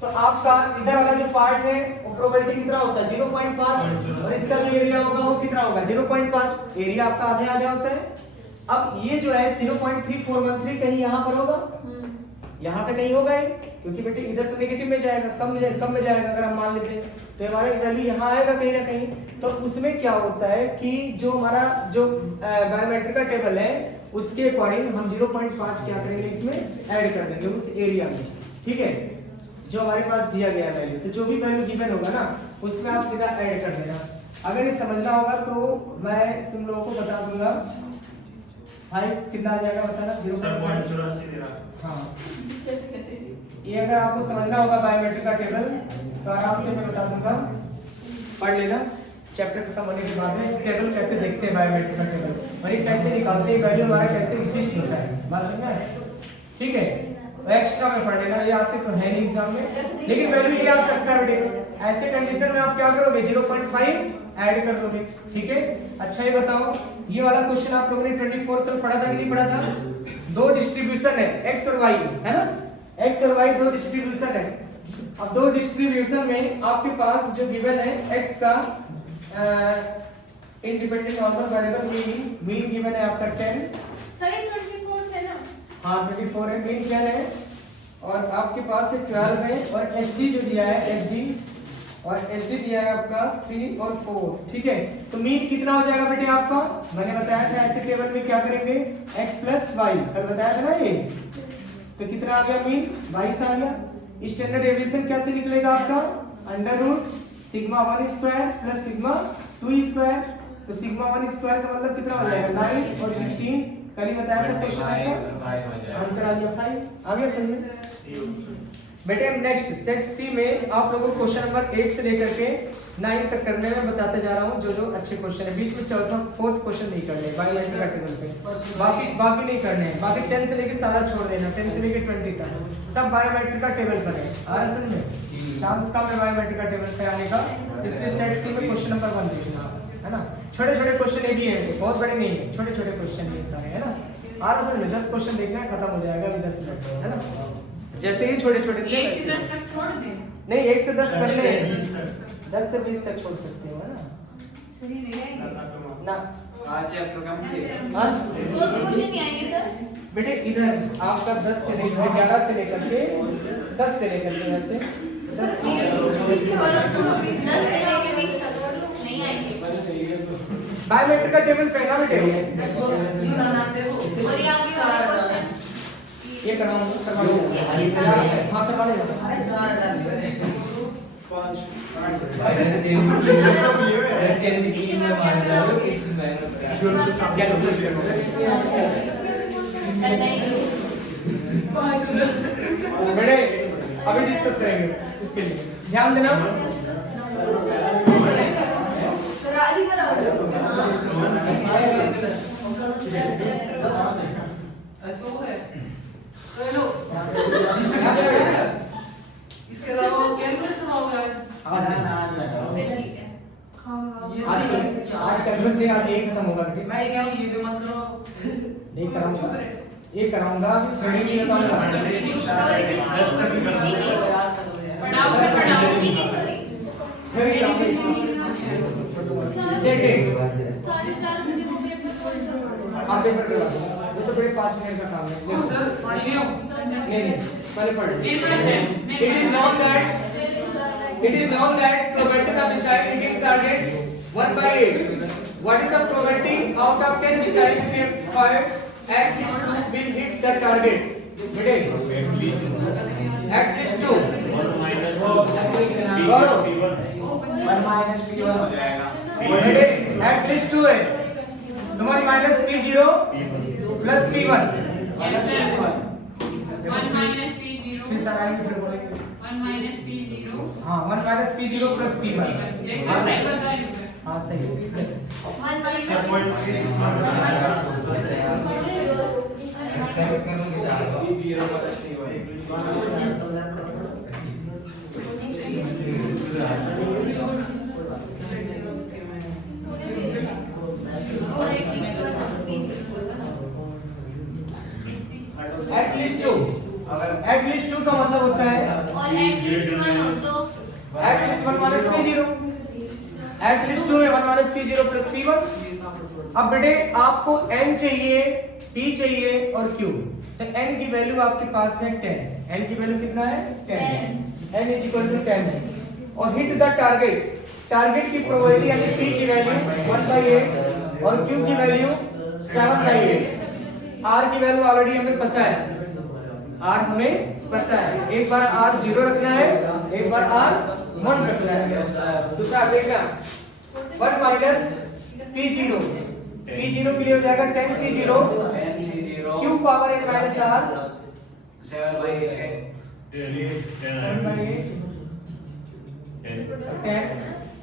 तो आपका इधर वाला जो पार्ट है वो प्रोबेबिलिटी कितना होता है 0.5, और इसका जो एरिया होगा वो कितना होगा 0.5, एरिया आपका आधे आधे होता है। अब ये जो है 0.3413 कहीं यहाँ पर होगा, यहाँ पे कहीं होगा ही, क्योंकि बेटे इधर तो नेगेटिव में जाएगा, कम में जाएगा, अगर हम मान लेते हैं तो हमारा वैल्यू यहाँ आएगा कहीं ना कहीं। तो उसमें क्या होता है कि जो हमारा जो बायोमेट्रिक का टेबल है उसके अकॉर्डिंग हम 0.5 क्या करेंगे इसमें ऐड कर देंगे उस एरिया में, ठीक है, जो हमारे पास दिया गया वैल्यू। तो जो भी वैल्यू गिवन होगा ना उसमें आप सीधा ऐड कर देना। अगर ये समझना होगा तो मैं तुम लोगों को बता दूंगा 5 कितना आ जाएगा बताना, 0.84 हाँ, ये अगर आपको समझना होगा बायोमेट्रिक का टेबल तो आराम से मैं बता दूंगा, पढ़ लेना चैप्टर खत्म होने के बाद में टेबल कैसे देखते हैं बायोमेट्रिक का टेबल, और ये कैसे निकालते हैं वैल्यू हमारा कैसे विशिष्ट होता है, बात समझ में, ठीक है। एक्स्ट्रा में पढ़ लेना, ये आते तो है नहीं एग्जाम में, लेकिन वैल्यू ये आ सकता है बेटे, ऐसे कंडीशन में आप क्या करोगे 0.5 ऐड कर दोगे, ठीक है। अच्छा ये बताओ, ये वाला क्वेश्चन आप लोगों ने 24 कल पढ़ा था कि नहीं पढ़ा था, दो डिस्ट्रीब्यूशन है x और y, है ना, x और y दो डिस्ट्रीब्यूशन है। अब दो डिस्ट्रीब्यूशन में आपके पास जो गिवन है x का independent normal variable mean given है आपका 10, सही 24 है ना, हाँ 24 है, मीन क्या है, और आपके पास है 12 है, और hd जो दिया है hd, और hd दिया है आपका 3 और 4, ठीक है। तो मीन कितना हो जाएगा बेटे आपका, मैंने बताया था ऐसे टेबल में क्या करेंगे x प्लस वाई, कल बताया था ना ये, तो कितना आ गया मीन 22 आ गया। स्टैंडर्ड डेविएशन कैसे निकलेगा आपका under root sigma 1 square plus sigma 2 square, तो सिग्मा 1 स्क्वायर का मतलब कितना हो जाएगा 9 और 16 कल ही बताया था क्वेश्चन आंसर आंसर आ गया 5 आ गया समझ में बेटे हम नेक्स्ट सेट सी में आप लोगों को क्वेश्चन नंबर 1 से लेकर के 9 तक करने में बताते जा रहा हूं जो अच्छे क्वेश्चन है बीच में चौथा फोर्थ क्वेश्चन नहीं करने बायोलॉजी का टेबल पे बाकी नहीं करने हैं बाकी 10 से लेके सारा छोड़ देना 10 से लेके 20 तक सब बायोमेट्रिक का टेबल पर है आ रहा समझ में चांस कम है बायोमेट्रिक का टेबल पे आने का इसलिए सेट सी में क्वेश्चन नंबर 1 देखना है ना छोटे-छोटे क्वेश्चन ये भी है बहुत बड़े नहीं है छोटे-छोटे क्वेश्चन ये सारे है ना आ रहा समझ में 10 क्वेश्चन देखना है खत्म हो जाएगा अभी 10 मिनट में है ना जैसे ही छोटे-छोटे थे 1 से 10 तक छोड़ दें नहीं 1 से 10 करने 10 से 20 तक छोड़ सकते हो है ना सही नहीं आएंगे ना आज चैप्टर कंप्लीट हाँ कौन से क्वेश्चन नहीं आएंगे सर? बेटे इधर आपका 10 से लेकर 11 से लेकर के 10 से लेकर के वैसे सर पीछे वाला पूरा पेज 10 से लेके 20 तक नहीं आएंगे। बायोमेट्रिक का टेबल पे ना बेटे और ये आगे वाला क्वेश्चन ये करवा लो ये अच्छे से है। हां करवा लो अरे 4000 इसके बाद क्या कराओगे? क्या लो प्लस करो नहीं बेटे अभी डिस्कस करेंगे उसके लिए ध्यान देना सर आज ही कराओ ऐसा हो रहा है हेलो इसके अलावा कैलकुलस कराओगे आज कैलकुलस नहीं आज यही खत्म होगा बेटे मैं क्या हूं ये भी मत करो नहीं कराऊंगा ये कराऊंगा अभी थ्योरी नहीं बताऊंगा पढ़ाओ इसी की थ्योरी थ्योरी कराऊंगा सेटिंग 4:30 बजे वो पेपर आप पेपर करवा दो वो तो बड़े 5 मिनट का काम है ओ सर पानी ले आओ नहीं पहले पढ़ It is known that probability of missile hitting target 1/8 what is the probability out of 10 missiles fired at least 2 will hit the target बेटे at least 2 गौरव बेटे at least 2 है तुम्हारी माइनस P0 प्लस P1 फिर सारा आंसर बोलेंगे 1 minus P0 हाँ 1 minus P0 plus P1 हाँ सही एटलीस्ट टू का मतलब होता है और एटलीस्ट 1 हो तो एटलीस्ट 1 minus P0 एटलीस्ट 2 में 1 minus P0 plus P1 अब बेटे आपको n चाहिए p चाहिए और q तो n की वैल्यू आपके पास है 10 n की वैल्यू कितना है 10 n is equal to 10 है और हिट द टारगेट की प्रोबेबिलिटी यानी p की वैल्यू 1/8 और q की वैल्यू 7/8 r की वैल्यू ऑलरेडी हमें पता है r हमें पता है एक बार r 0 रखना है एक बार r 1 रखना है दूसरा देखना 1 minus p0 p0 के लिए हो जाएगा 10c0 q power n minus r 7/8 10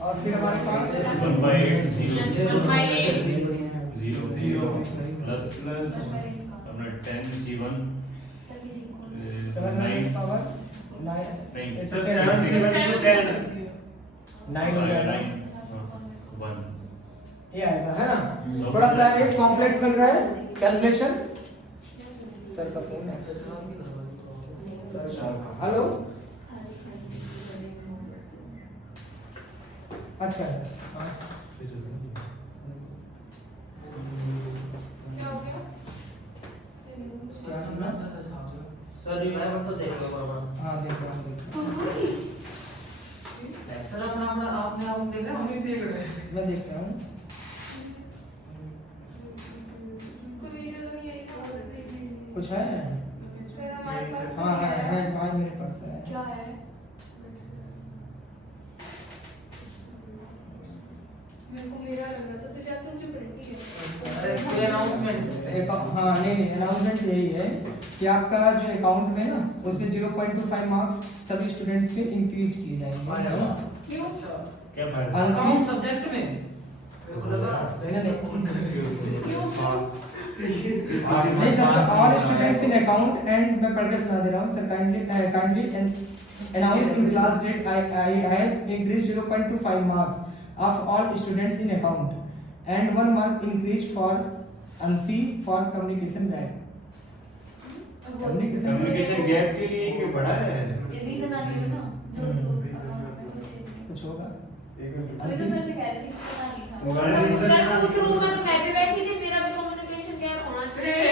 और फिर हमारे पास 1/8 0 plus अपना 10c1 7 पावर 9 9 हो जाएगा ये आएगा है ना थोड़ा सा एक कॉम्प्लेक्स बन रहा है कैलकुलेशन सर का फोन है हेलो अच्छा हाँ सर ये सब देख लो बराबर हाँ देख रहा हूँ सर अपना आपने आप देख रहे हैं हम नहीं देख रहे हैं मैं देख रहा हूँ कुछ है हाँ है आज मेरे पास है क्या है मेरे को मेरा लग रहा था तो क्या तुम चुप रही थी अरे कोई अनाउंसमेंट हाँ नहीं अनाउंसमेंट यही है कि आपका जो अकाउंट में ना उसके 0.25 मार्क्स सभी स्टूडेंट्स के इंक्रीज किए जाएंगे है ना? क्यों क्या फायदा? अकाउंट सब्जेक्ट में नहीं sir all students in account and मैं पढ़ के सुना दे रहा हूँ sir kindly announce in class date I have increased 0.25 marks of all students in account and 1 mark increase for ANSI for communication gap. Communication gap के लिए क्यों पढ़ा है? ये रीजन आ रही है ना जो कुछ होगा? अभी तो सर से कह रही थी पता नहीं था मोबाइल रीजन सर उस रूम में तो मैं भी बैठी थी मेरा भी कम्युनिकेशन गैप होना चाहिए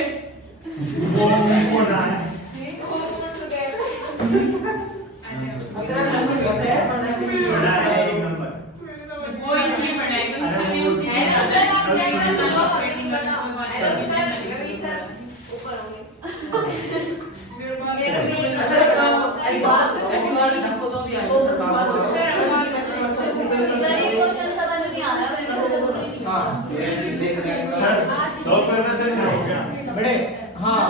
बोल रहा है। अगर हम होता है पढ़ना के लिए पढ़ा है एक नंबर। वो इसलिए पढ़ाएगा उसने उसने सर आप कैमरा लगा हेलो सर रवि सर ऊपर होंगे मेरा भी सर एक बार धक्को तो भी आएगा सर ये क्वेश्चन समझ नहीं आ रहा मेरे को हाँ सर 100% से हो गया। बड़े हाँ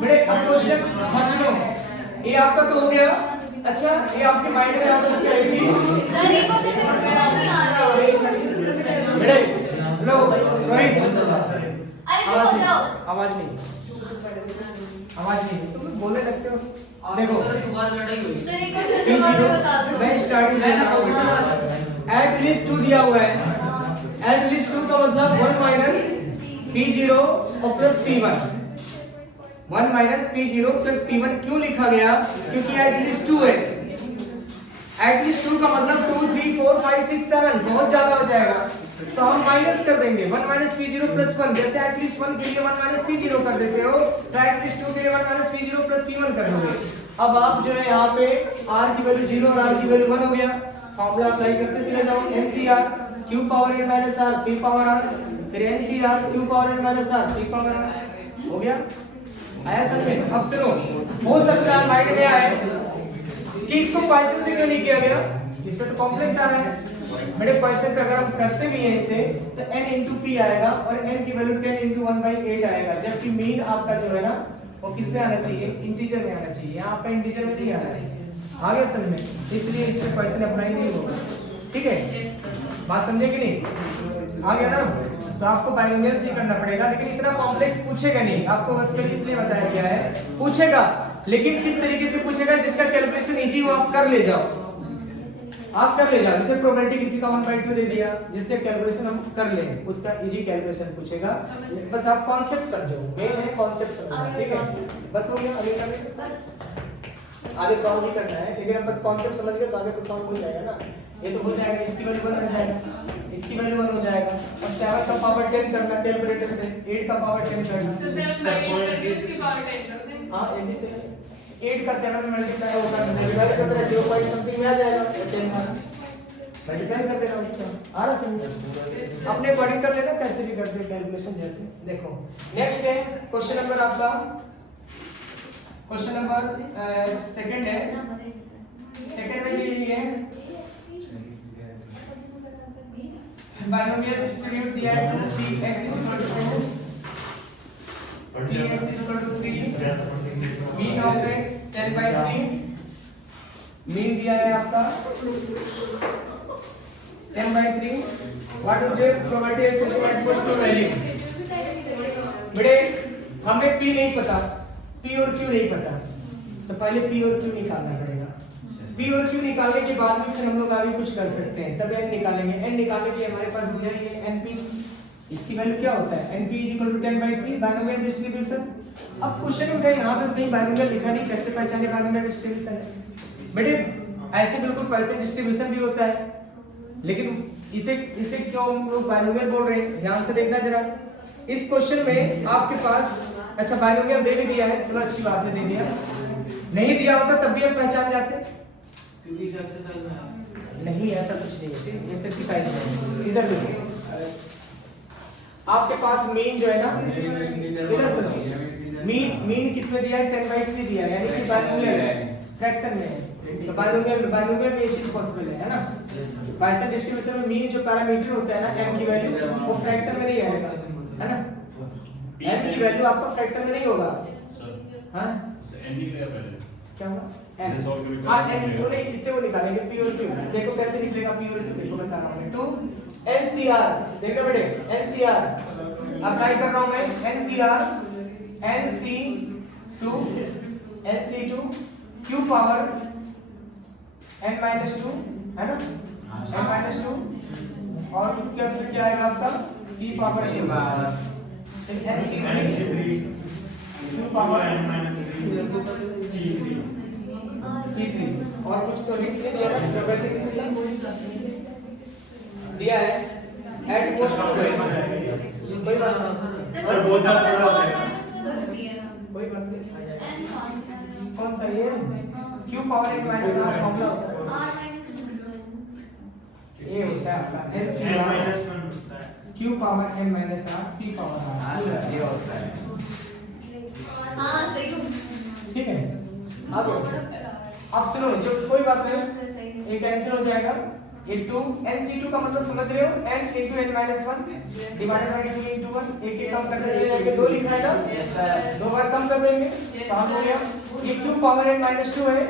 बड़े अब क्वेश्चन हाँ सुनो ये आपका तो हो गया अच्छा ये आपके माइंड में आ सकता है चीज सर ये क्वेश्चन मेरे को समझ नहीं आ रहा बड़े लो रोहित अरे चुप हो जाओ आवाज नहीं तुम बोलने लगते हो देखो तुम्हारी लड़ाई हुई सर ये क्वेश्चन दोबारा बता दो मैं स्टार्टिंग में ना एट लीस्ट 2 दिया हुआ है एट लीस्ट 2 का मतलब 1 माइनस p0 और plus p1 1 minus p0 plus p1 क्यों लिखा गया क्योंकि एट लीस्ट 2 है एट लीस्ट 2 का मतलब 2 3 4 5 6 7 बहुत ज्यादा हो जाएगा तो हम माइनस कर देंगे 1 माइनस p0 प्लस 1 जैसे एट लीस्ट 1 के लिए 1 माइनस p0 कर देते हो तो एट लीस्ट 2 के लिए 1 माइनस p0 प्लस p1 कर दोगे अब आप जो है यहाँ पे r की वैल्यू 0 और r की वैल्यू 1 हो गया फॉर्मूला अप्लाई करते चले जाओ NCR q power n minus r p power r फिर NCR q power n minus r p power r हो गया आया समझ में अब सुनो हो सकता है माइंड में आए कि इसको परसेंट से क्यों नहीं किया गया इसमें तो कॉम्प्लेक्स आ रहा है बड़े परसेंट अगर हम करते भी हैं इसे तो n into p आएगा और n की वैल्यू 10 into 1/8 आएगा जबकि मीन आपका जो है ना वो किस में आना चाहिए इंटीजर में आना चाहिए यहाँ पे इंटीजर में नहीं आ रहा है आगे समझ में इसलिए इसमें परसेंट अप्लाई नहीं होगा ठीक है बात समझे कि नहीं आ गया ना तो आपको बाइनोमियल से ही करना पड़ेगा लेकिन इतना कॉम्प्लेक्स पूछेगा नहीं आपको बस के इसलिए बताया गया है पूछेगा लेकिन किस तरीके से पूछेगा जिसका कैलकुलेशन इजी हो आप कर ले जाओ आप कर ले जाओ जैसे प्रोबेबिलिटी किसी का 1/2 दे दिया जिससे कैलकुलेशन हम कर लें उसका इजी कैलकुलेशन पूछेगा बस आप कॉन्सेप्ट समझो मेन है कॉन्सेप्ट समझना ठीक है बस हो गया आगे कर ले आगे सॉल्व नहीं करना है लेकिन अब बस कॉन्सेप्ट समझ गए तो आगे तो सॉल्व हो जाएगा ना ये तो हो जाएगा इसकी वैल्यू 1 हो जाएगा इसकी वैल्यू 1 हो जाएगा और 7 का पावर 10 करना कैलकुलेटर से 8 का पावर 10 करना तो 7 करके उसके पावर 10 कर दें हां 80 से 8 का 7 में मल्टीप्लाई होगा डिवाइड कर देना 0 पॉइंट समथिंग में आ जाएगा 10 का मल्टीप्लाई कर देना उसका आ रहा समझ अपने अकॉर्डिंग कर लेना कैसे भी करते हैं कैलकुलेशन जैसे देखो नेक्स्ट है क्वेश्चन नंबर आपका क्वेश्चन नंबर सेकंड है सेकंड में यही है बाइनोमियल डिस्ट्रीब्यूट दिया है 2px = 2 px = 3 mean of x 10/3 mean दिया है आपका 10/3 what is the probability x equals to value बेटे हमें p नहीं पता p और q नहीं पता तो पहले p और q निकालना पड़ेगा p और q निकालने के बाद में फिर हम लोग आगे कुछ कर सकते हैं तब n निकालेंगे n निकालने के लिए हमारे पास दिया है ये np इसकी वैल्यू क्या होता है np = 10/3 बाइनोमियल डिस्ट्रीब्यूशन अब क्वेश्चन उठा यहां पे तो कहीं बाइनोमियल लिखा नहीं कैसे पहचाने बाइनोमियल डिस्ट्रीब्यूशन है बेटे ऐसे बिल्कुल परसेंट डिस्ट्रीब्यूशन भी होता है लेकिन इसे क्यों हम लोग बाइनोमियल बोल रहे हैं ध्यान से देखना जरा इस क्वेश्चन में आपके पास अच्छा बाइनोमियल दे भी दिया है चलो अच्छी बात है दे दिया नहीं दिया होता तब भी हम पहचान जाते क्योंकि इस एक्सरसाइज में नहीं ऐसा कुछ नहीं है ठीक ये एक्सरसाइज है इधर देखिए आपके पास मीन जो है ना इधर सुनो मीन किस में दिया है 10/3 दिया है यानी कि बाइनोमियल फ्रैक्शन में तो बाइनोमियल में ये चीज पॉसिबल है ना। बायसेंट डिस्ट्रीब्यूशन में मीन जो पैरामीटर होता है ना m की वैल्यू वो फ्रैक्शन में नहीं आएगा, है ना। m की वैल्यू आपका फ्रैक्शन में नहीं होगा। हां क्या होगा n। हां n तो नहीं, इससे वो निकालेंगे p और q। देखो कैसे निकलेगा p और q, देखो बता रहा हूं मैं। टू NCR देखना बेटे, NCR अप्लाई कर रहा हूं मैं। NCR NC2 q power n-2 है ना, n-2 और इसके बाद फिर क्या आएगा आपका p power NC3 q power p3 और कुछ तो लिख के दिया है प्रॉपर्टी किसी दिया है एट मोस्ट कोई बात नहीं सर, बहुत ज्यादा बड़ा होता है। कोई बात नहीं। कौन सा ये q power n minus r formula होता है, ये होता है आपका NCR q power n minus r p power r ये होता है। हां सही ठीक है। अब सुनो, जो कोई बात नहीं, ये कैंसिल हो जाएगा। ये 2 NC2 का मतलब समझ रहे हो, n into n minus 1 divided by 2 into 1। एक एक कम करते चले जाएंगे, 2 लिखा है ना, यस सर, 2 बार कम कर देंगे, सॉल्व हो गया। ये q पावर n minus 2 है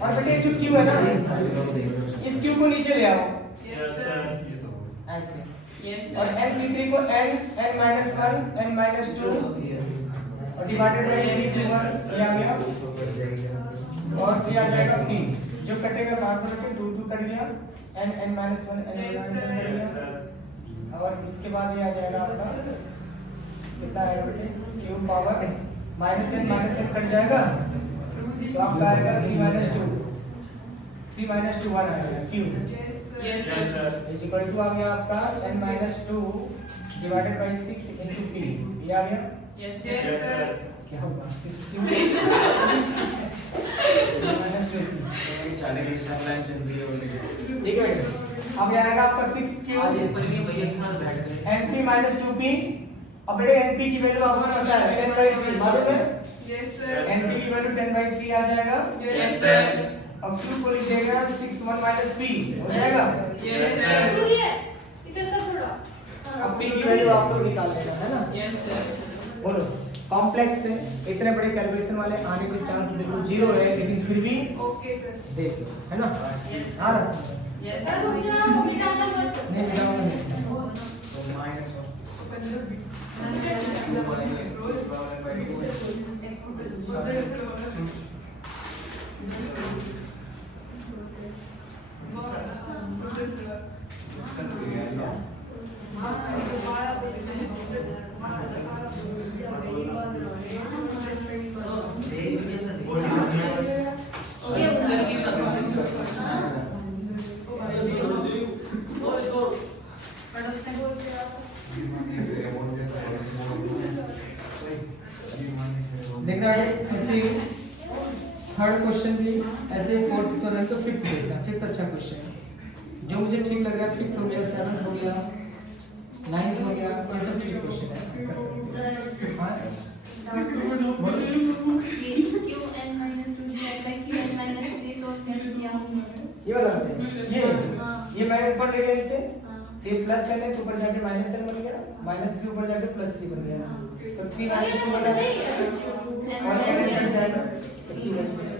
और बेटे जो q है ना, इस q को नीचे ले आओ, यस सर, ऐसे, यस और NC3 को n minus 1 n minus 2 और डिवाइडेड बाय 3 into 1 ये आ गया और ये आ जाएगा p। जो कटेगा बाहर को रखें, 2 2 कट गया, n minus 1 n minus 1 cut गया और इसके बाद ये आ जाएगा आपका कितना आएगा बेटे, q power minus n cut जाएगा तो आपका आएगा 3 minus 2 1 आएगा q, yes sir, is equal to आ गया आपका n minus 2 divided by 6 into p। ये आ गया, यस सर। क्या होगा 6 q minus 2 ठीक है बेटे। अब ये आएगा आपका 6q np minus 2p। अब बेटे np की वैल्यू आपको पता है 10/3 मालूम है, यस सर, np की वैल्यू 10/3 आ जाएगा। यस सर, अब q को लिख देगा 6 1 minus p हो जाएगा। यस सर, सूर्य इधर का थोड़ा अब p की वैल्यू आप लोग निकाल लेना, है ना। यस सर, बोलो कॉम्प्लेक्स है, इतने बड़े कैलकुलेशन वाले आने के चांस बिल्कुल जीरो है, लेकिन फिर भी ओके सर, देख लो, है ना। Yes. आ रहा है यस सर वो क्या वो मिटाना मत नहीं मिटाऊंगा नहीं। देखना ऐसे थर्ड क्वेश्चन भी ऐसे, फोर्थ तो नहीं तो फिफ्थ देखना। फिफ्थ अच्छा क्वेश्चन है, जो मुझे ठीक लग रहा है। फिफ्थ हो गया, सेवंथ हो गया, नाइन्थ हो गया, ये सब ठीक क्वेश्चन है। हाँ ये वाला ये मैं ऊपर ले गया इसे, ये प्लस n है तो ऊपर जाके माइनस n बन गया, माइनस 3 ऊपर जाके प्लस 3 बन गया, तो 3 माइनस 2 बन गया और n कट जाएगा तो 2 बच गया।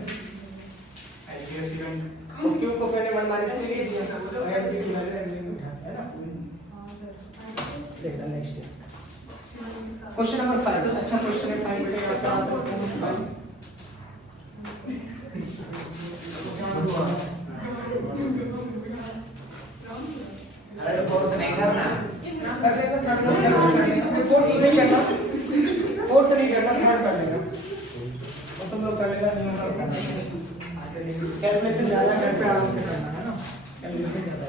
तो q को पहले 1 माइनस 3 लिख दिया और f की वैल्यू है ना। देखना नेक्स्ट क्वेश्चन नंबर 5। अच्छा क्वेश्चन है 5 बेटे आपका आंसर पूछ भाई। अरे तो फोर्थ नहीं करना, कर लेगा, थर्ड कर लेगा, फोर्थ नहीं करना, फोर्थ नहीं करना, थर्ड कर लेगा। तो तुम लोग कर लेगा, नहीं होगा कैलकुलेशन ज्यादा घर पे आराम से करना, है ना। कैलकुलेशन ज्यादा,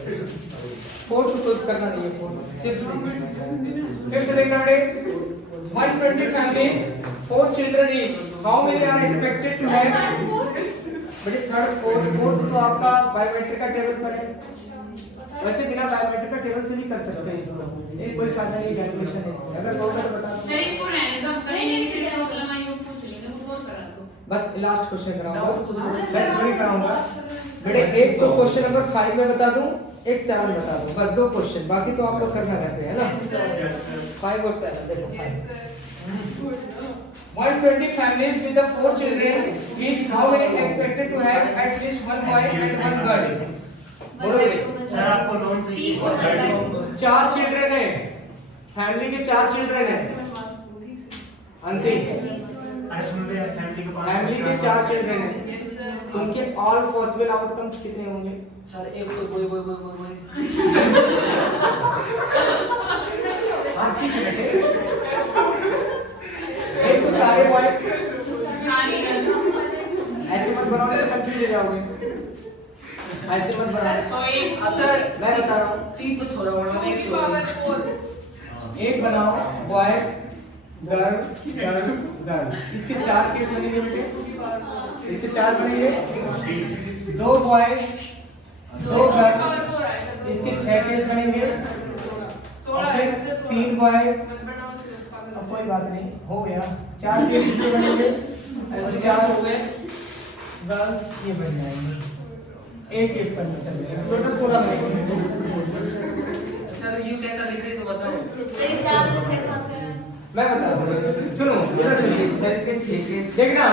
फोर्थ तो करना नहीं है। फोर्थ फिफ्थ देखना बेटे, 120 families, 4 children each, how many are expected to have? बेटे थर्ड फोर्थ तो आपका बायोमेट्रिक का टेबल पर है, वैसे बिना बायोमेट्रिक का टेबल से भी कर सकते हैं इसको, ये कोई फायदा नहीं कैलकुलेशन है इसमें। अगर बहुत तो बता दो सर इसको रहने दो, करेंगे फिर प्रॉब्लम आई वो पूछ लेंगे, वो कौन करा दो। बस लास्ट क्वेश्चन कराऊंगा, Doubt पूछो। मैं थोड़ी कराऊंगा बेटे। एक तो क्वेश्चन नंबर 5 में बता दूं, एक 7 बता दूं, बस 2 क्वेश्चन, बाकी तो आप लोग करना रहते हैं ना। Yes, sir. 5 और 7 देखो 5। Yes, sir. 120 families with the 4 children each, how many expected to have at least one boy and one girl? बोलो बेटे। सर आपको लोन चाहिए और गाइड 4 चिल्ड्रन है, फैमिली के 4 चिल्ड्रन है अंशी, अरे सुन ले यार फैमिली के 4 चिल्ड्रन है, Yes, sir. तो उनके ऑल पॉसिबल आउटकम्स कितने होंगे? सर एक तो बोई हाँ ठीक है बेटे। एक तो सारे बॉयज, सारी ऐसे मत बनाओ तो कंफ्यूज हो जाओगे, ऐसे मत बनाओ। तो एक सर मैं बता रहा हूँ, 3 तो छोड़ा टू वरना की एक छोड़ा। पावर 4 एक बनाओ बॉयज गर्ल गर्ल गर्ल, इसके 4 केस बनेंगे बेटे, इसके 4 बनेंगे, 2 बॉयज 2 गर्ल, इसके 6 केस बनेंगे, और फिर 3 बॉयज, अब कोई बात नहीं हो गया, 4 केस इसके बनेंगे, ऐसे और 4 4 हो गए। गर्ल्स ये बन जाएंगे, एक एक परमिशन मिलेगा, टोटल 16 बनेंगे। सर यू कहता लिखे तो बताओ। तेरे 4 से 6 पास है। मैं बता रहा हूँ, सुनो इधर सुनिए सर इसके 6 केस देखना।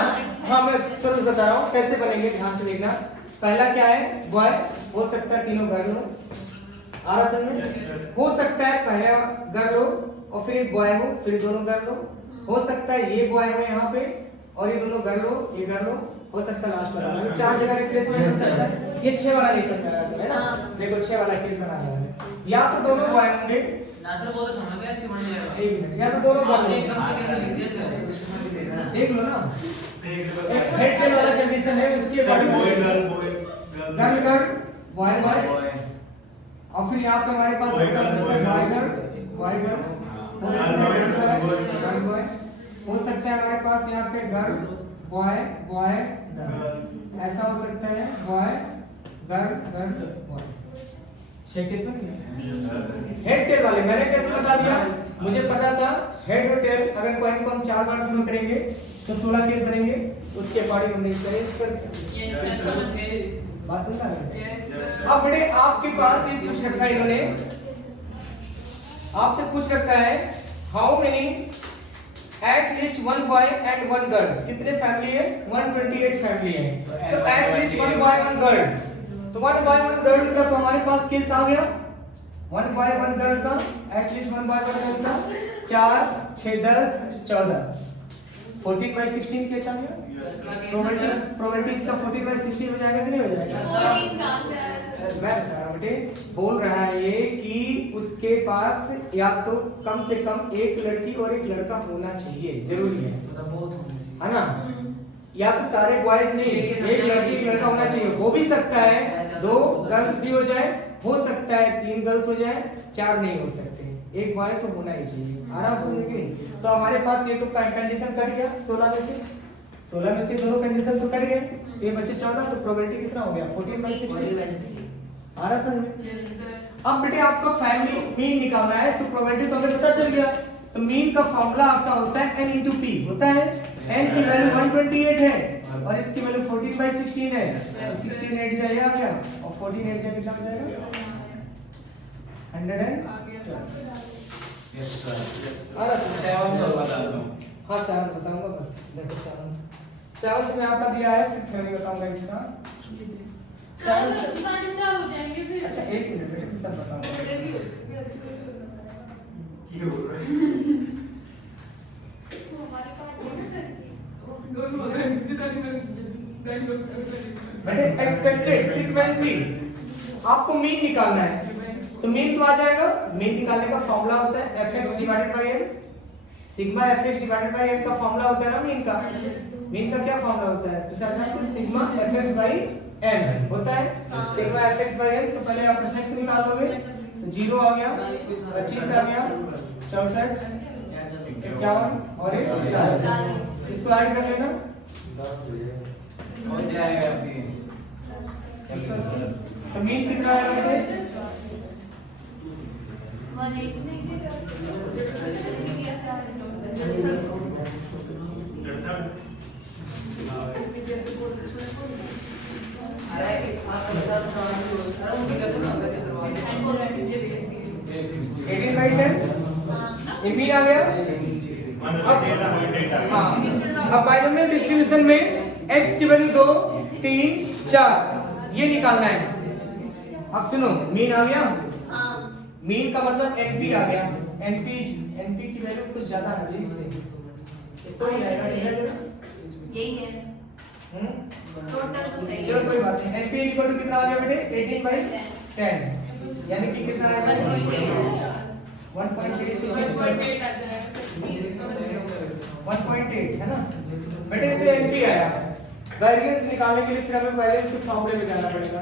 हाँ मैं सुनो बता रहा हूँ कैसे बनेंगे, ध्यान से देखना। पहला क्या है, बॉय हो सकता है तीनों गर्ल हो, आ रहा समझ में? हो सकता है पहला गर्ल हो और फिर एक बॉय हो, फिर दोनों गर्ल हो सकता है ये बॉय हो यहाँ पे और ये दोनों गर्ल हो, ये गर्ल हो सकता है लास्ट वाला, मतलब 4 जगह रिप्लेसमेंट हो सकता है। ये 6 वाला नहीं समझ आया तुम्हें ना, देखो 6 वाला केस बना रहा है, या तो दोनों बॉय होंगे, ना सर वो तो समझ गया, ऐसे बन जाएगा। 1 मिनट, या तो दोनों गर्ल आपने होंगे, एकदम से कैसे लिख दिया सर? देख लो ना, एक हेड टेल वाला कंडीशन है, उसके सर बाद boy girl girl girl boy boy, और फिर यहाँ पे हमारे पास Boy ऐसा girl, हो सकता है boy boy girl. Girl boy girl, हो सकता है गर्ल बॉय, हो सकता है हमारे पास यहाँ पे गर्ल बॉय बॉय गर्ल, ऐसा हो सकता है boy girl girl boy, 6 case बन गए। हेड टेल वाले मैंने कैसे बता दिया, मुझे पता था हेड और टेल अगर पॉइंट को हम 4 बार थ्रू करेंगे तो 16 केस बनेंगे, उसके अकॉर्डिंग हमने इसका अरेंज कर दिया। यस सर समझ गए। बात समझ आ रही है? Yes sir. अब बेटे आपके पास ये पूछ रखा है इन्होंने, आपसे पूछ रखा है how many eight least 1 boy and 1 girl, कितने फैमिली है? 128 फैमिली है, तो एट लीस्ट 1 बॉय 1 गर्ल, तो 1 बॉय 1 गर्ल का तो हमारे पास केस आ गया, 1 बॉय 1 गर्ल का, एट लीस्ट 1 बॉय 1 गर्ल का 4 6 10 14, 14/16 केस आ गया। प्रोबेबिलिटी इसका 14/16 हो जाएगा कि नहीं हो जाएगा? 14 कहां से आया? मैं बता रहा हूँ बेटे, बोल रहा है ये कि उसके पास या तो कम से कम एक लड़की और एक लड़का होना चाहिए, जरूरी है, मतलब बहुत होना चाहिए। है ना? या तो सारे बॉयज नहीं, एक लड़की एक लड़का होना चाहिए, हो भी सकता है 2 गर्ल्स भी हो जाए, हो सकता है 3 गर्ल्स हो जाए, 4 नहीं हो सकते, एक बॉय तो होना ही चाहिए। आराम से समझ गए? तो हमारे पास ये तो कंडीशन कट गया 16 में से दोनों कंडीशन तो कट गए, ये बचे 14, तो प्रोबेबिलिटी कितना हो गया? 14/16। आ रहा समझ में? Yes sir. अब बेटे आपका फैमिली मीन निकालना है, तो प्रोबेबिलिटी तो हमें पता चल गया, तो मीन का फॉर्मूला आपका होता है n into p, होता है n की वैल्यू 128 है और इसकी वैल्यू 14/16 है, तो 16 8 जाएगा आ गया, और 14 8 जा कितना हो जाएगा? 100 यस सर। आ रहा समझ? 7 तो बता दो। हाँ 7 बताऊंगा, बस देखो 7 में आपका दिया है, फिर थ्योरी बताऊंगा इसका। सर 7 4.5 हो जाएंगे फिर। अच्छा 1 मिनट बेटे सब बताऊंगा। ये हो रहा है। हमारे पास है सर। बेटे एक्सपेक्टेड फ्रीक्वेंसी आपको मीन निकालना है, तो मीन तो आ जाएगा, मीन निकालने का फॉर्मूला होता है fx divided by n, sigma fx divided by n का फॉर्मूला होता है ना मीन का। मीन का क्या फॉर्मूला होता है? तो सर जानते हैं सिग्मा fx बाय n होता है, सिग्मा fx बाय n, तो पहले आप fx निकालोगे, तो 0 आ गया, 25 आ गया, 64 51 और 40, इसको ऐड कर लेना, हो जाएगा अभी। तो मीन कितना आया बेटे? 180 नहीं के लड़का 18 by 10 ये मीन आ गया। हाँ अब बाइनोमियल डिस्ट्रीब्यूशन में x की वैल्यू 2 3 4 ये निकालना है। अब सुनो मीन आ गया, मीन का मतलब np आ गया। np की वैल्यू कुछ ज्यादा आना चाहिए इससे, इसको ही आएगा यही है टोटल तो सही चलो कोई बात नहीं। np इक्वल टू कितना आ गया बेटे 18 by 10 यानी कि कितना आएगा 1.8 तो चेंज कर 1.8 है ना बेटे। तो np आया, वेरिएंस निकालने के लिए फिर हमें वेरिएंस के फॉर्मूले में जाना पड़ेगा।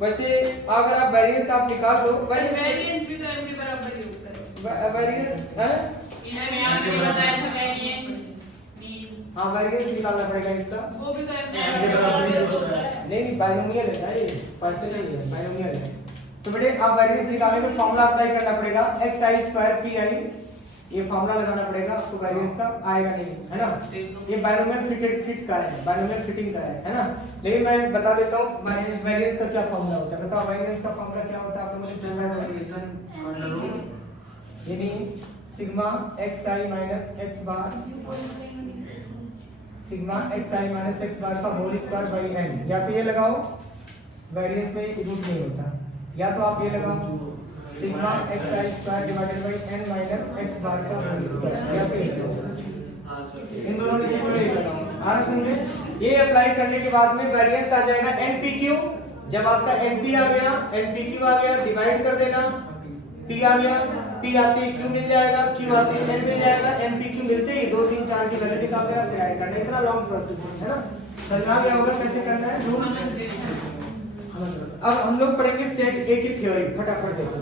वैसे अगर आप वेरिएंस आप निकाल दो, वेरिएंस भी तो m के बराबर ही होता है। वेरिएंस हैं इसमें आपने बताया था वेरिएंस मीन, हाँ वेरिएंस निकालना पड़ेगा इसका। वो भी तो m के बराबर ही होता है। नहीं बाइनोमियल है ये, परसेंट नहीं है, बाइनोमियल है। तो बेटे आप वेरिएंस निकालने के फॉर्मूला अप्लाई करना पड़ेगा xi² pi, ये फॉर्मूला लगाना पड़ेगा आपको, वेरिएंस का आएगा नहीं है ना। ये बाइनोमियल फिट का है, बाइनोमियल फिटिंग का है ना। लेकिन मैं बता देता हूँ वेरिएंस का क्या फॉर्मूला होता है। बताओ वेरिएंस का फॉर्मूला क्या होता है आप लोगों ने सीखा है? यानी सिग्मा xi माइनस x बार सिग्मा xi माइनस x बार का होल स्क्वायर बाई n। या तो ये लगाओ, वेरिएंस में रूट नहीं होता, या तो आप ये लगाओ sigma xi² divided by n minus x बार का होल स्क्वायर, या तो ये लगाओ। इन दोनों में से कोई एक लगाओ। आ रहा समझे? ये अप्लाई करने के बाद में वेरिएंस आ जाएगा npq। जब आपका np आ गया, npq आ गया, डिवाइड कर देना, p आ गया, p आते ही q मिल जाएगा, q आते ही n मिल जाएगा, npq मिलते ही 2 3 4 की वैल्यू निकाल देना, फिर ऐड करना। इतना लॉन्ग प्रोसेस है ना, समझ गया होगा कैसे करना है। अब हम लोग पढ़ेंगे सेट ए की थ्योरी, फटाफट देखो।